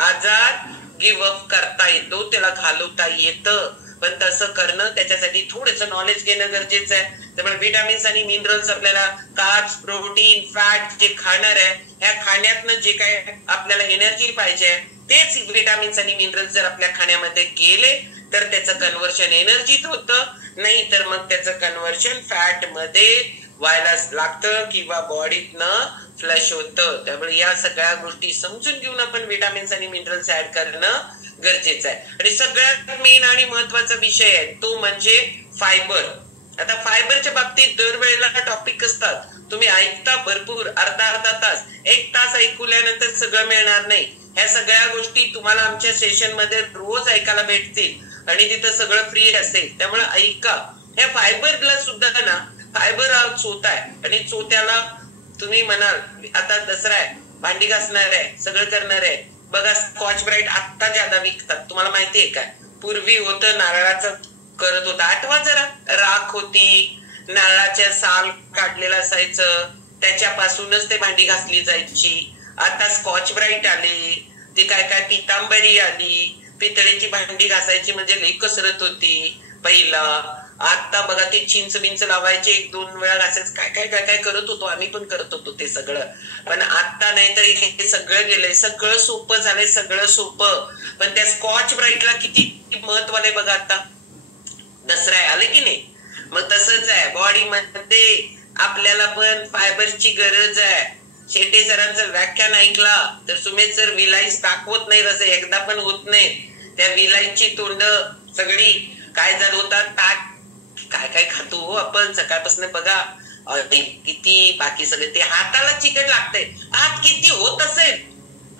आजार गिव्ह अप करता येतो, त्याला घालवता येतं. पण तसं करणं, त्याच्यासाठी थोडंसं नॉलेज घेणं गरजेचं आहे. त्यामुळे विटामिन्स आणि मिनरल्स आपल्याला कार्ब्स, प्रोटीन, फॅट जे खाणार आहे, ह्या खाण्यातनं जे काय आपल्याला एनर्जी पाहिजे तेच विटामिन्स आणि मिनरल्स जर आपल्या खाण्यामध्ये गेले तर त्याचं कन्व्हर्शन एनर्जीत होतं, नाही तर मग त्याचं कन्व्हर्शन फॅट मध्ये व्हायला लागतं किंवा बॉडीतनं फ्लश होतं. त्यामुळे या सगळ्या गोष्टी समजून घेऊन आपण विटामिन्स आणि मिनरल्स ऍड करणं गरजेचं आहे. आणि सगळ्यात मेन आणि महत्वाचा विषय आहे तो म्हणजे फायबर. आता फायबरच्या बाबतीत दरवेळेला टॉपिक असतात, तुम्ही ऐकता भरपूर, अर्धा तास, 1 तास ऐकल्यानंतर सगळं मिळणार नाही. ह्या सगळ्या गोष्टी तुम्हाला आमच्या सेशन मध्ये रोज ऐकायला भेटतील आणि तिथं सगळं फ्री असेल. त्यामुळे ऐका. ह्या फायबरला सुद्धा ना, फायबर हा चोथा आहे आणि चोथ्याला तुम्ही म्हणाल आता दसरा आहे, भांडी घासणार आहे, सगळं करणार आहे. बघा स्कॉच ब्राईट आत्ता ज्यादा विकतात, तुम्हाला माहितीये काय? पूर्वी होतं नारळाचं करत होता, आठवा जरा, राख होती, नारळाच्या साल काढलेलं असायचं, त्याच्यापासूनच ते भांडी घासली जायची. आता स्कॉच ब्राईट आली, ती काय काय पितांबरी आली, पितळेची भांडी घासायची म्हणजे लई कसरत होती पहिला. आता बघा ते चिंच बिंच लावायचे, 1-2 वेळा घासायचं, काय काय काय काय करत होतो, आम्ही पण करत होतो ते सगळं. पण आता नाही तरी हे सगळं गेलंय, सगळं सोपं झालंय, सगळं सोपं. पण त्या स्कॉच ब्राईटला किती महत्व आलंय बघा आता. दसरा आले की नाही, मग तसंच आहे बॉडी मध्ये आपल्याला पण फायबरची गरज आहे. शेटे सरांचं व्याख्यान ऐकला तर सुमेध सर विलाईस दाखवत नाही, असं एकदा पण होत नाही. त्या विलाईची तोंड सगळी काय झालं होता, ताट काय काय खातो हो आपण सकाळपासून बघा, किती बाकी सगळे ते हाताला चिकट लागतंय. हात किती होत असेल,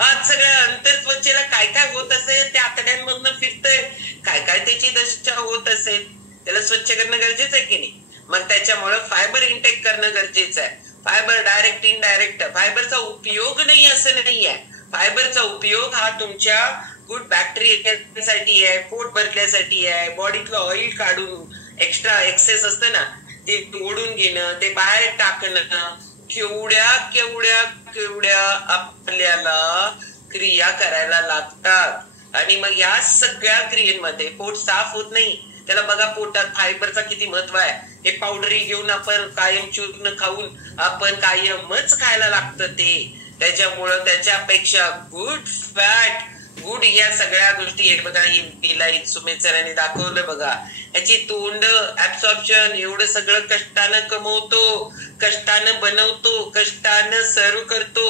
आज सगळ्या अंतर्त्वचेला काय काय होत असेल, त्या आतड्यांमधनं फिरतंय, काय काय त्याची दशा होत असेल, त्याला स्वच्छ करणं गरजेचं आहे की नाही. मग त्याच्यामुळं फायबर इंटेक करणं गरजेचं आहे. फायबर डायरेक्ट इनडायरेक्ट, फायबरचा उपयोग नाही असं नाही आहे. फायबरचा उपयोग हा तुमच्या गुड बॅक्टेरियासाठी आहे, पोट भरण्यासाठी आहे, बॉडीतलं ऑइल काढून, एक्स्ट्रा एक्सेस असतं ना ते ओढून घेणं, ते बाहेर टाकणं, केवढ्या केवढ्या केवढ्या आपल्याला क्रिया करायला लागतात. आणि मग या सगळ्या क्रियेमध्ये पोट साफ होत नाही. त्याला बघा पोटात फायबरचा किती महत्व आहे. हे पावडरी घेऊन आपण कायम चूर्ण खाऊन आपण कायमच खायला लागतं ते. त्याच्यामुळं त्याच्यापेक्षा गुड फॅट, गुड या सगळ्या गोष्टी आहेत बघा. ही बिलाईत सुमेध सरांनी दाखवलं बघा. याची तोंड ऍब्सॉर्प्शन एवढं सगळं कष्टानं कमवतो, कष्टानं बनवतो, कष्टानं सर्व करतो,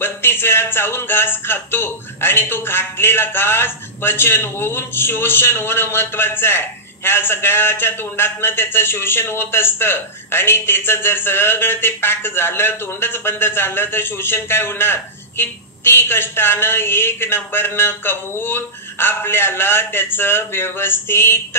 32 वेळा चावून घास खातो आणि तो घातलेला घास पचन होऊन शोषण होणं महत्वाचं आहे. ह्या सगळ्याच्या तोंडातनं त्याचं शोषण होत असतं आणि त्याचं जर सगळं ते पॅक झालं, तोंडच बंद झालं तर शोषण काय होणार? किती कष्टानं 1 नंबरनं कमवून आपल्याला त्याचं व्यवस्थित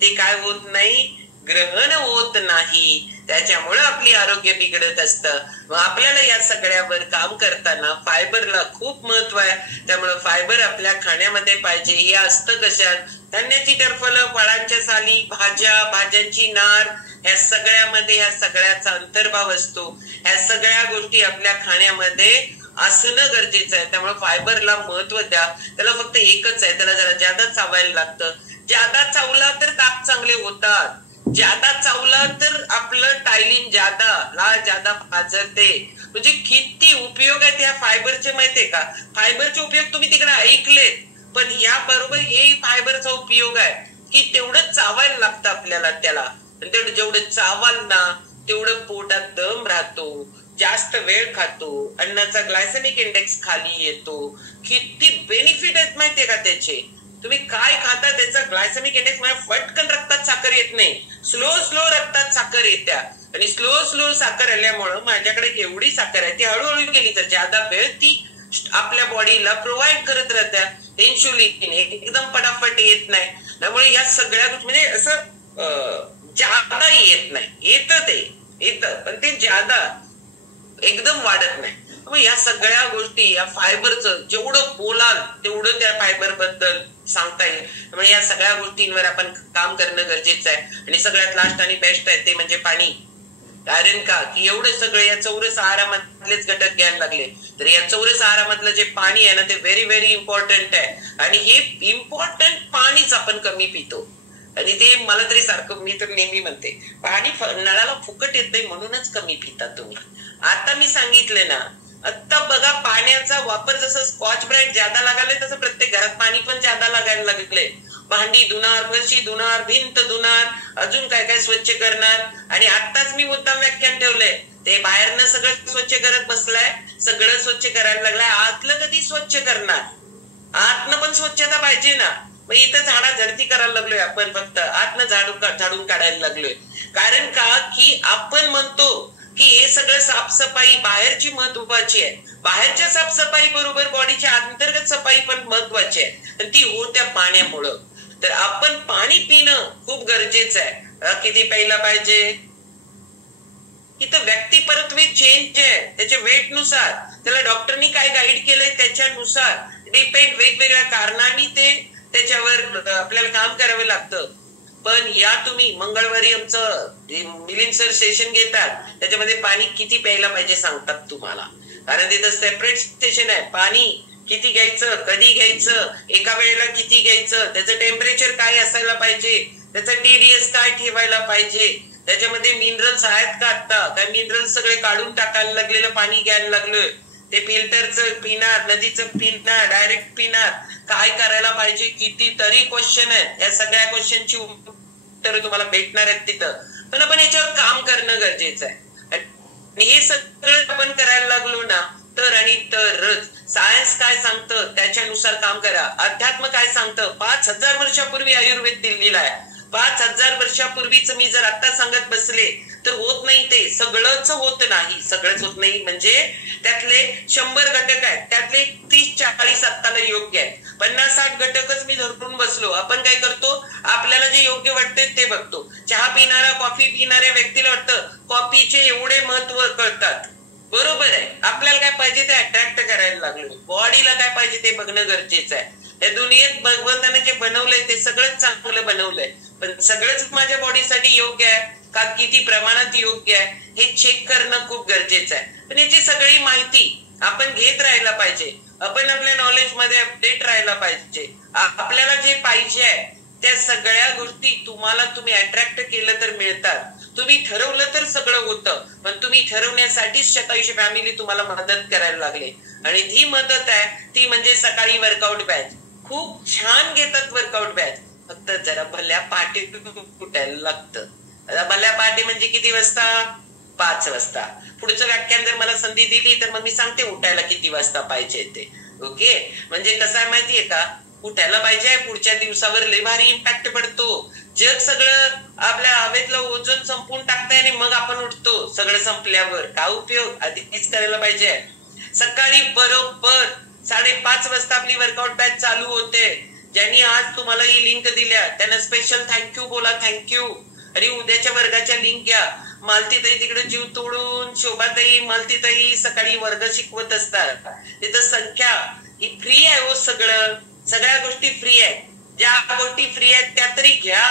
ते काय होत नाही, ग्रहण होत नाही. त्याच्यामुळे आपली आरोग्य बिघडत असतं. मग आपल्याला या सगळ्यावर काम करताना फायबरला खूप महत्व आहे. त्यामुळे फायबर आपल्या खाण्यामध्ये पाहिजे. हे असतं कशात? धान्याची टरफलं, फळांच्या साली, भाज्या, भाज्यांची नार, ह्या सगळ्यामध्ये ह्या सगळ्याचा अंतर्भाव असतो. ह्या सगळ्या गोष्टी आपल्या खाण्यामध्ये असणं गरजेचं आहे. त्यामुळे फायबरला महत्व द्या. त्याला फक्त एकच आहे, त्याला जरा ज्यादा चावायला लागतं. ज्यादा चावला तर दात चांगले होतात, ज्यादा चावला तर आपलं टायलिन ज्यादा, लाळ ज्यादा पाजरते. म्हणजे किती उपयोग आहेत या फायबरचे माहितीये का? फायबरचे उपयोग तुम्ही तिकडे ऐकलेत, पण या बरोबर हे फायबरचा उपयोग आहे की तेवढं चावायला लागतं आपल्याला त्याला. तेवढं जेवढं चावाल ना तेवढं पोटात दम राहतो, जास्त वेळ खातो, अन्नाचा ग्लायसेमिक इंडेक्स खाली येतो. किती बेनिफिट आहेत माहितीये का त्याचे. तुम्ही काय खाता त्याचा ग्लायसेमिक इंडेक्स म्हणजे फटकन रक्तात साखर येत नाही, स्लो रक्तात साखर येत्या. आणि स्लो साखर आल्यामुळं माझ्याकडे एवढी साखर आहे ती हळूहळू गेली तर ज्यादा वेळ ती आपल्या बॉडीला प्रोव्हाइड करत राहत्या. इन्शुलिन एकदम पटापट येत नाही. त्यामुळे या सगळ्या गोष्टी म्हणजे असं जादा येत नाही, येतं पण ते जादा एकदम वाढत नाही. मग या सगळ्या गोष्टी या फायबरचं जेवढं बोलाल तेवढं त्या फायबर बद्दल सांगता येईल. त्यामुळे या सगळ्या गोष्टींवर आपण काम करणं गरजेचं आहे. आणि सगळ्यात लास्ट आणि बेस्ट आहे ते म्हणजे पाणी. कारण का की एवढं सगळं या चौरस आहारामधलेच घटक घ्यायला लागले तर या चौरस आहारामधलं जे पाणी आहे ना ते व्हेरी व्हेरी इम्पॉर्टंट आहे. आणि हे इम्पॉर्टंट पाणीच आपण कमी पितो. आणि ते मला तरी सारखं मी तर नेहमी म्हणते पाणी नळाला फुकट येत नाही म्हणूनच कमी पिता तुम्ही. आता मी सांगितलं ना, आता बघा पाण्याचा वापर जसं स्कॉच ब्राईट ज्यादा लागायला तसं प्रत्येक घरात पाणी पण ज्यादा लागायला लागले. भांडी धुणार, फरशी धुणार, भिंत धुणार, अजून काय काय स्वच्छ करणार. आणि आताच मी मुद्दाम व्याख्यान ठेवलंय ते बाहेरनं सगळं स्वच्छ करत बसलाय, सगळं स्वच्छ करायला लागलाय. आतलं कधी स्वच्छ करणार? आतनं पण स्वच्छता पाहिजे ना. मग इथं झाडाझडती करायला लागलोय आपण, फक्त आतनं झाडून काढायला लागलोय. कारण का की आपण म्हणतो की हे सगळं साफसफाई बाहेरची महत्वाची आहे. बाहेरच्या साफसफाई बरोबर बॉडीच्या अंतर्गत सफाई पण महत्वाची आहे. तर ती होत्या पाण्यामुळं. तर आपण पाणी पिणं खूप गरजेचं आहे. किती प्यायला पाहिजे? इथं व्यक्ती परत्वे चेंज आहे त्याच्या वेट नुसार. त्याला डॉक्टरनी काय गाईड केलंय त्याच्यानुसार डिपेंड वेगवेगळ्या कारणांनी ते त्याच्यावर आपल्याला काम करावं लागतं. पण या तुम्ही मंगळवारी आमचं मिलिंद सर सेशन घेतात त्याच्यामध्ये पाणी किती प्यायला पाहिजे सांगतात तुम्हाला. कारण तिथं सेपरेट सेशन आहे. पाणी किती घ्यायचं, कधी घ्यायचं, एका वेळेला किती घ्यायचं, त्याचं टेम्परेचर काय असायला पाहिजे, त्याचं TDS काय ठेवायला पाहिजे, त्याच्यामध्ये मिनरल्स आहेत का, आता काय मिनरल्स सगळे काढून टाकायला लागलेलं पाणी घ्यायला लागलोय. ते फिल्टरचं पिणार, नदीचं पिणार, डायरेक्ट पिणार, काय करायला पाहिजे, कितीतरी क्वेश्चन आहेत. या सगळ्या क्वेश्चनची उत्तर तुम्हाला भेटणार आहेत तिथं. पण आपण याच्यावर काम करणं गरजेचं आहे. आणि हे सगळं आपण करायला लागलो ना तर आणि तरच सायन्स काय सांगतं त्याच्यानुसार काम करा. अध्यात्म काय सांगतं, 5000 वर्षापूर्वी आयुर्वेद दिलेला आहे. 5000 वर्षापूर्वीच मी जर आता सांगत बसले तर होत नाही. ते सगळंच होत नाही. सगळंच होत नाही म्हणजे त्यातले 100 घटक आहेत, त्यातले 30-40 आत्ताला योग्य आहेत. 50-60 घटकच मी धरून बसलो. आपण काय करतो, आपल्याला जे योग्य वाटते ते बघतो. चहा पिणारा, कॉफी पिणाऱ्या व्यक्तीला वाटतं कॉफीचे एवढे महत्व कळतात. बरोबर आहे. आपल्याला काय पाहिजे ते अट्रॅक्ट करायला लागलो. बॉडीला काय पाहिजे ते बघणं गरजेचं आहे. या दुनियेत भगवंताने जे बनवलंय ते सगळंच चांगलं बनवलंय. पण सगळंच माझ्या बॉडीसाठी योग्य आहे का, किती प्रमाणात योग्य आहे हे चेक करणं खूप गरजेचं आहे. पण याची सगळी माहिती आपण घेत राहायला पाहिजे. आपण आपल्या नॉलेज मध्ये अपडेट राहायला पाहिजे. आपल्याला जे पाहिजे आहे त्या सगळ्या गोष्टी तुम्ही अट्रॅक्ट केलं तर मिळतात. तुम्ही ठरवलं तर सगळं होतं. पण तुम्ही ठरवण्यासाठीच शतायुषी फॅमिली तुम्हाला मदत करायला लागले. आणि ती मदत आहे ती म्हणजे सकाळी वर्कआउट बॅच. खूप छान घेतात वर्कआउट बॅच. फक्त जरा भल्या पहाटे उठायला लागतं. भल्या पहाटे म्हणजे किती वाजता? 5 वाजता. पुढचं व्याख्यान जर मला संधी दिली तर मग मी सांगते उठायला किती वाजता पाहिजे ते. ओके. म्हणजे कसं आहे माहितीये का, उठायला पाहिजे. पुढच्या दिवसावर लय भारी इम्पॅक्ट पडतो. जग सगळं आपल्या हवेतलं ओझोन संपून टाकतंय आणि मग आपण उठतो. सगळं संपल्यावर काय उपयोग, आधीच करायला पाहिजे. सकाळी बरोबर 5:30 वाजता आपली वर्कआउट बॅच चालू होते. ज्यांनी आज तुम्हाला ही लिंक दिल्या त्यांना स्पेशल थँक्यू बोला, थँक्यू. आणि उद्याच्या वर्गाच्या लिंक घ्या. मालतीताई तिकडे जीव तोडून, शोभाताई, मालतीताई सकाळी वर्ग शिकवत असतात. तिथं संख्या ही फ्री आहे हो. सगळ्या गोष्टी फ्री आहेत. ज्या गोष्टी फ्री आहेत त्या तरी घ्या.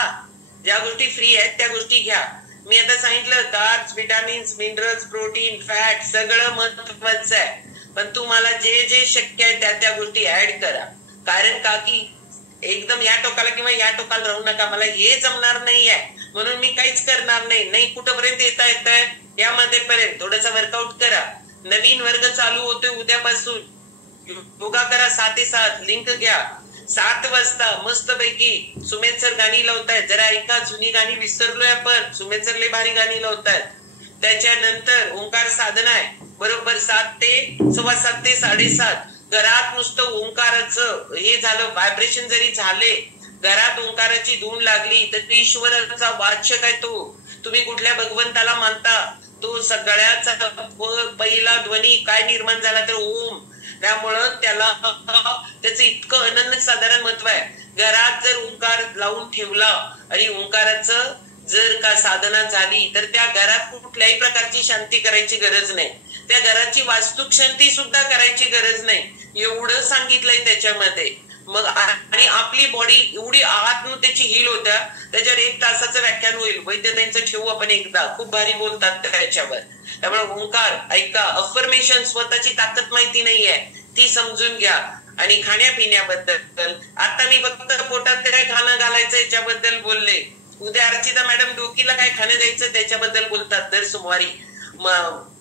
ज्या गोष्टी फ्री आहेत त्या गोष्टी घ्या. मी आता सांगितलं carbs, vitamins, minerals, protein, fat सगळं महत्वाचं आहे. पण तुम्हाला जे जे शक्य आहे त्या गोष्टी ऍड करा. कारण का की एकदम या टोकाला किंवा या टोकाला राहू नका. मला हे जमणार नाहीये म्हणून मी काहीच करणार नाही. कुठपर्यंत येता येतंय यामध्ये पर्यंत थोडंसं वर्कआउट करा. नवीन वर्ग चालू होतोय उद्यापासून. योगा करा 6 ते 7. लिंक घ्या. 7 वाजता मस्त पैकी सुमेध सर गाणी लावतायत. जरा ऐका, जुनी गाणी विसरलोय आपण. सुमेध सर लय भारी गाणी लावतायत. त्याच्यानंतर ओंकार साधना आहे, बरोबर 7 ते 7:15 ते 7:30 घरात नुसतं ओंकाराचं हे झालं, व्हायब्रेशन जरी झाले, घरात ओंकाराची धून लागली तर ईश्वराचा वाचक आहे तो. तुम्ही कुठल्या भगवंताला मानता, तो सगळ्याचा पहिला ध्वनी काय निर्माण झाला तर ओम. त्यामुळं त्याला त्याचं इतकं अनन्य साधारण महत्व आहे. घरात जर ओंकार लावून ठेवला आणि ओंकाराचं जर का साधना झाली तर त्या घरात कुठल्याही प्रकारची शांती करायची गरज नाही, त्या घराची वास्तुक शांती सुद्धा करायची गरज नाही, एवढं सांगितलंय त्याच्यामध्ये. मग आणि आपली बॉडी एवढी आतून त्याची हील होत्या. त्याच्यावर 1 तासाचं व्याख्यान होईल, वैद्यतांचं ठेवू आपण एकदा, खूप भारी बोलतात त्याच्यावर. त्यामुळे ओंकार ऐका, अफर्मेशन, स्वतःची ताकद माहिती नाहीये ती समजून घ्या. आणि खाण्यापिण्याबद्दल आता मी फक्त पोटात काय खाणं घालायचं याच्याबद्दल बोलले. उद्या अर्चिता मॅडम डोकीला काय खाणं द्यायचं त्याच्याबद्दल बोलतात दर सोमवारी.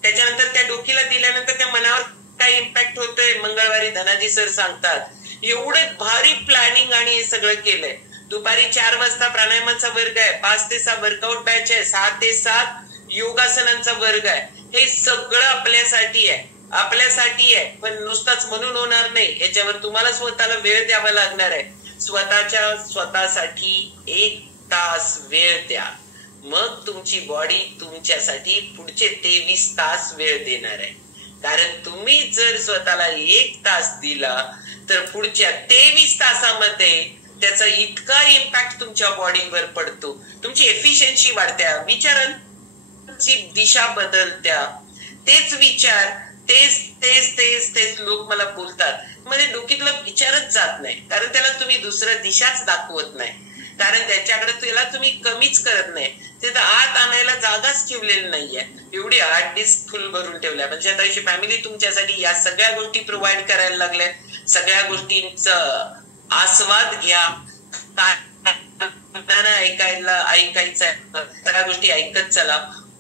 त्याच्यानंतर त्या डोकीला दिल्यानंतर त्या मनावर काय इम्पॅक्ट होतोय मंगळवारी धनाजी सर सांगतात. एवढं भारी प्लॅनिंग आणि हे सगळं केलंय. दुपारी 4 वाजता प्राणायामाचा वर्ग आहे, 5 ते 6 वर्कआउट बॅच आहे, 6 ते 7 योगासनांचा वर्ग आहे. हे सगळं आपल्यासाठी आहे, आपल्यासाठी आहे. पण नुसताच म्हणून होणार नाही, याच्यावर तुम्हाला स्वतःला वेळ द्यावा लागणार आहे. स्वतःसाठी 1 तास वेळ द्या, मग तुमची बॉडी तुमच्यासाठी पुढचे 23 तास वेळ देणार आहे. कारण तुम्ही जर स्वतःला 1 तास दिला तर पुढच्या 23 तासामध्ये त्याचा इतका इम्पॅक्ट तुमच्या बॉडीवर पडतो, तुमची एफिशियन्सी वाढत्या, विचारांची दिशा बदलत्या. तेच विचार तेच तेच तेच तेच लोक मला बोलतात, म्हणजे डोकीतला विचारच जात नाही, कारण त्याला तुम्ही दुसरं दिशाच दाखवत नाही, कारण त्याच्याकडे त्याला तुम्ही कमीच करत नाही. तिथं आत आणायला जागाच ठेवलेली नाहीये. एवढी हार्ड डिस्क फुल भरून ठेवल्या. म्हणजे आता अशी फॅमिली तुमच्यासाठी या सगळ्या गोष्टी प्रोव्हाइड करायला लागल्या. सगळ्या गोष्टींचा आस्वाद घ्या, ऐकायचं सगळ्या गोष्टी ऐकत चला.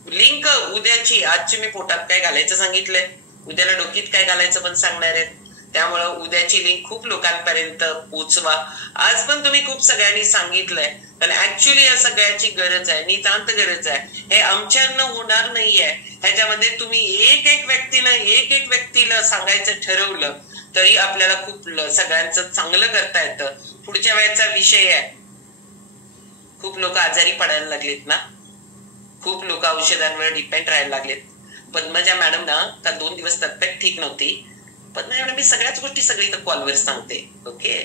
लिंक उद्याची, आजची मी पोटात काय घालायचं सांगितलंय, उद्याला डोकीत काय घालायचं पण सांगणार आहेत. त्यामुळं उद्याची लिंक खूप लोकांपर्यंत पोचवा. आज पण तुम्ही खूप सगळ्यांनी सांगितलंय, पण ऍक्च्युली या सगळ्याची गरज आहे, नितांत गरज आहे. हे आमच्यानं होणार नाहीये. ह्याच्यामध्ये तुम्ही एक व्यक्तीला सांगायचं ठरवलं तरी आपल्याला खूप सगळ्यांचं चांगलं करता येतं. पुढच्या वेळेचा विषय आहे, खूप लोक आजारी पडायला लागलेत ना, खूप लोक औषधांवर डिपेंड राहायला लागलेत. पद्मजा मॅडम ना का 2 दिवस तब्येत ठीक नव्हती. पद्मजा मॅडम मी सगळ्याच गोष्टी सगळी तर कॉलवर सांगते, ओके.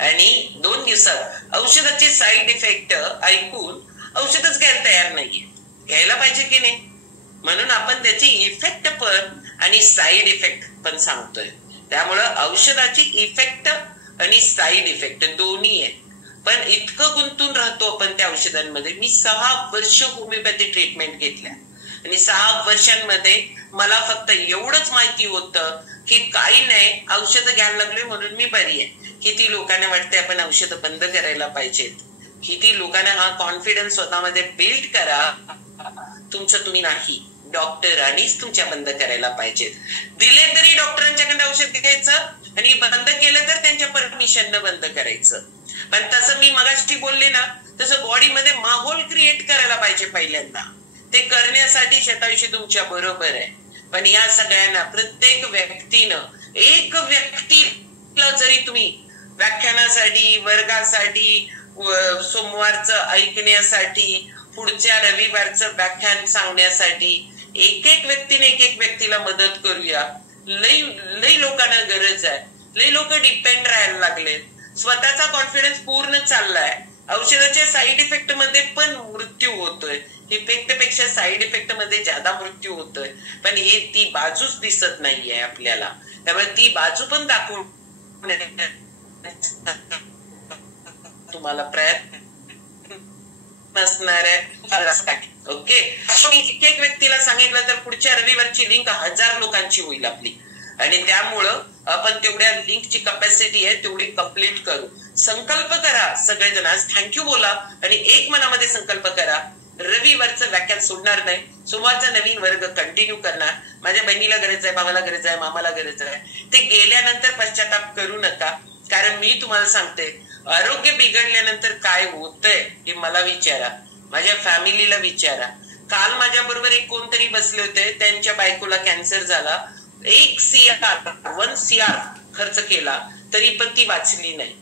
आणि 2 दिवसात औषधाचे साईड इफेक्ट ऐकून औषधच घ्यायला तयार नाहीये. घ्यायला पाहिजे की नाही, म्हणून आपण त्याची इफेक्ट पण आणि साईड इफेक्ट पण सांगतोय. त्यामुळं औषधाची इफेक्ट आणि साईड इफेक्ट दोन्ही आहे. पण इतकं गुंतून राहतो आपण त्या औषधांमध्ये. मी 6 वर्ष होमिओपॅथी ट्रीटमेंट घेतल्या आणि 6 वर्षांमध्ये मला फक्त एवढंच माहिती होतं की काही नाही, औषधं घ्यायला लागले म्हणून मी बरी आहे. किती लोकांना वाटते आपण औषधं बंद करायला पाहिजेत, किती लोकांना हा कॉन्फिडन्स स्वतःमध्ये बिल्ड करा. तुमचं तुम्ही नाही, डॉक्टरांनीच तुमच्या बंद करायला पाहिजेत. दिले तरी डॉक्टरांच्याकडे औषध घ्यायचं आणि बंद केलं तर त्यांच्या परमिशननं बंद करायचं. पण तसं मी मगाशी बोलले ना, तसं बॉडीमध्ये माहोल क्रिएट करायला पाहिजे पहिल्यांदा. ते करण्यासाठी शतायुषी तुमच्या बरोबर आहे. पण या सगळ्यांना प्रत्येक व्यक्तीनं, एक व्यक्तीला जरी तुम्ही व्याख्यानासाठी, वर्गासाठी, सोमवारचं ऐकण्यासाठी, पुढच्या रविवारचं व्याख्यान सांगण्यासाठी एक व्यक्तीने एक व्यक्तीला मदत करूया. लई लोकांना गरज आहे. लई लोक डिपेंड राहायला लागले. स्वतःचा कॉन्फिडन्स पूर्ण चाललाय. औषधाच्या साईड इफेक्ट मध्ये पण मृत्यू होतोय. इफेक्ट पेक्षा साईड इफेक्ट मध्ये ज्यादा मृत्यू होतोय. पण हे ती बाजूच दिसत नाहीये आपल्याला. त्यामुळे ती बाजू पण दाखवून तुम्हाला प्रयत्न नसणार आहे. ओके, मी एक व्यक्तीला सांगितलं तर पुढच्या रविवारची लिंक 1000 लोकांची होईल आपली. आणि त्यामुळं आपण तेवढ्या लिंकची कॅपॅसिटी आहे तेवढी कम्प्लीट करू. संकल्प करा सगळेजण. आज थँक्यू बोला आणि एक मनामध्ये संकल्प करा. रविवारचं व्याख्यान सोडणार नाही. सोमवारचा नवीन वर्ग कंटिन्यू करणार. माझ्या बहिणीला गरज आहे, भावाला गरज आहे, मामाला गरज आहे. ते गेल्यानंतर पश्चाताप करू नका. कारण मी तुम्हाला सांगते, आरोग्य बिघडल्यानंतर काय होतंय हे मला विचारा, माझ्या फॅमिलीला विचारा. काल माझ्या बरोबर एक कोणतरी बसले होते, त्यांच्या बायकोला कॅन्सर झाला, 1 CR खर्च केला तरी पण ती वाचली नाही.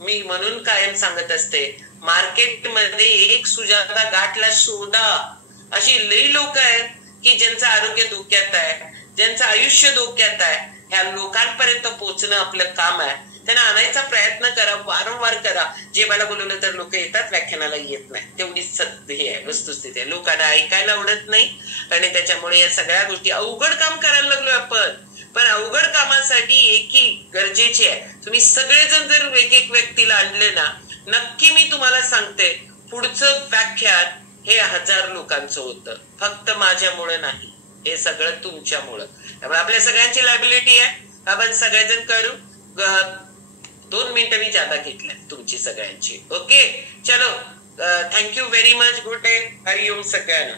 मी म्हणून कायम सांगत असते, मार्केटमध्ये एक सुजाता घाटला शोधा. अशी लई लोक आहेत की ज्यांचं आरोग्य धोक्यात आहे, ज्यांचं आयुष्य धोक्यात आहे. ह्या लोकांपर्यंत पोहोचणं आपलं काम आहे. त्यांना आणायचा प्रयत्न करा, वारंवार करा. जे मला बोलवलं तर लोक येतात, व्याख्यानाला येत नाही. तेवढीच हे आहे, वस्तुस्थिती आहे. लोकांना ऐकायला आवडत नाही आणि त्याच्यामुळे या सगळ्या गोष्टी अवघड काम करायला लागलो आपण. पण अवघड कामासाठी एकी गरजेची आहे. तुम्ही सगळेजण जर एक व्यक्तीला आणले ना, नक्की मी तुम्हाला सांगते पुढचं व्याख्यान हे 1000 लोकांचं होतं. फक्त माझ्यामुळे नाही, हे सगळं तुमच्यामुळं. त्यामुळे आपल्या सगळ्यांची लायबिलिटी आहे. आपण सगळेजण करू. 2 मिनिटं मी जादा घेतल्या तुमची सगळ्यांची. ओके, चलो, thank you very much. Good day. Hari Om सगळ्यांना.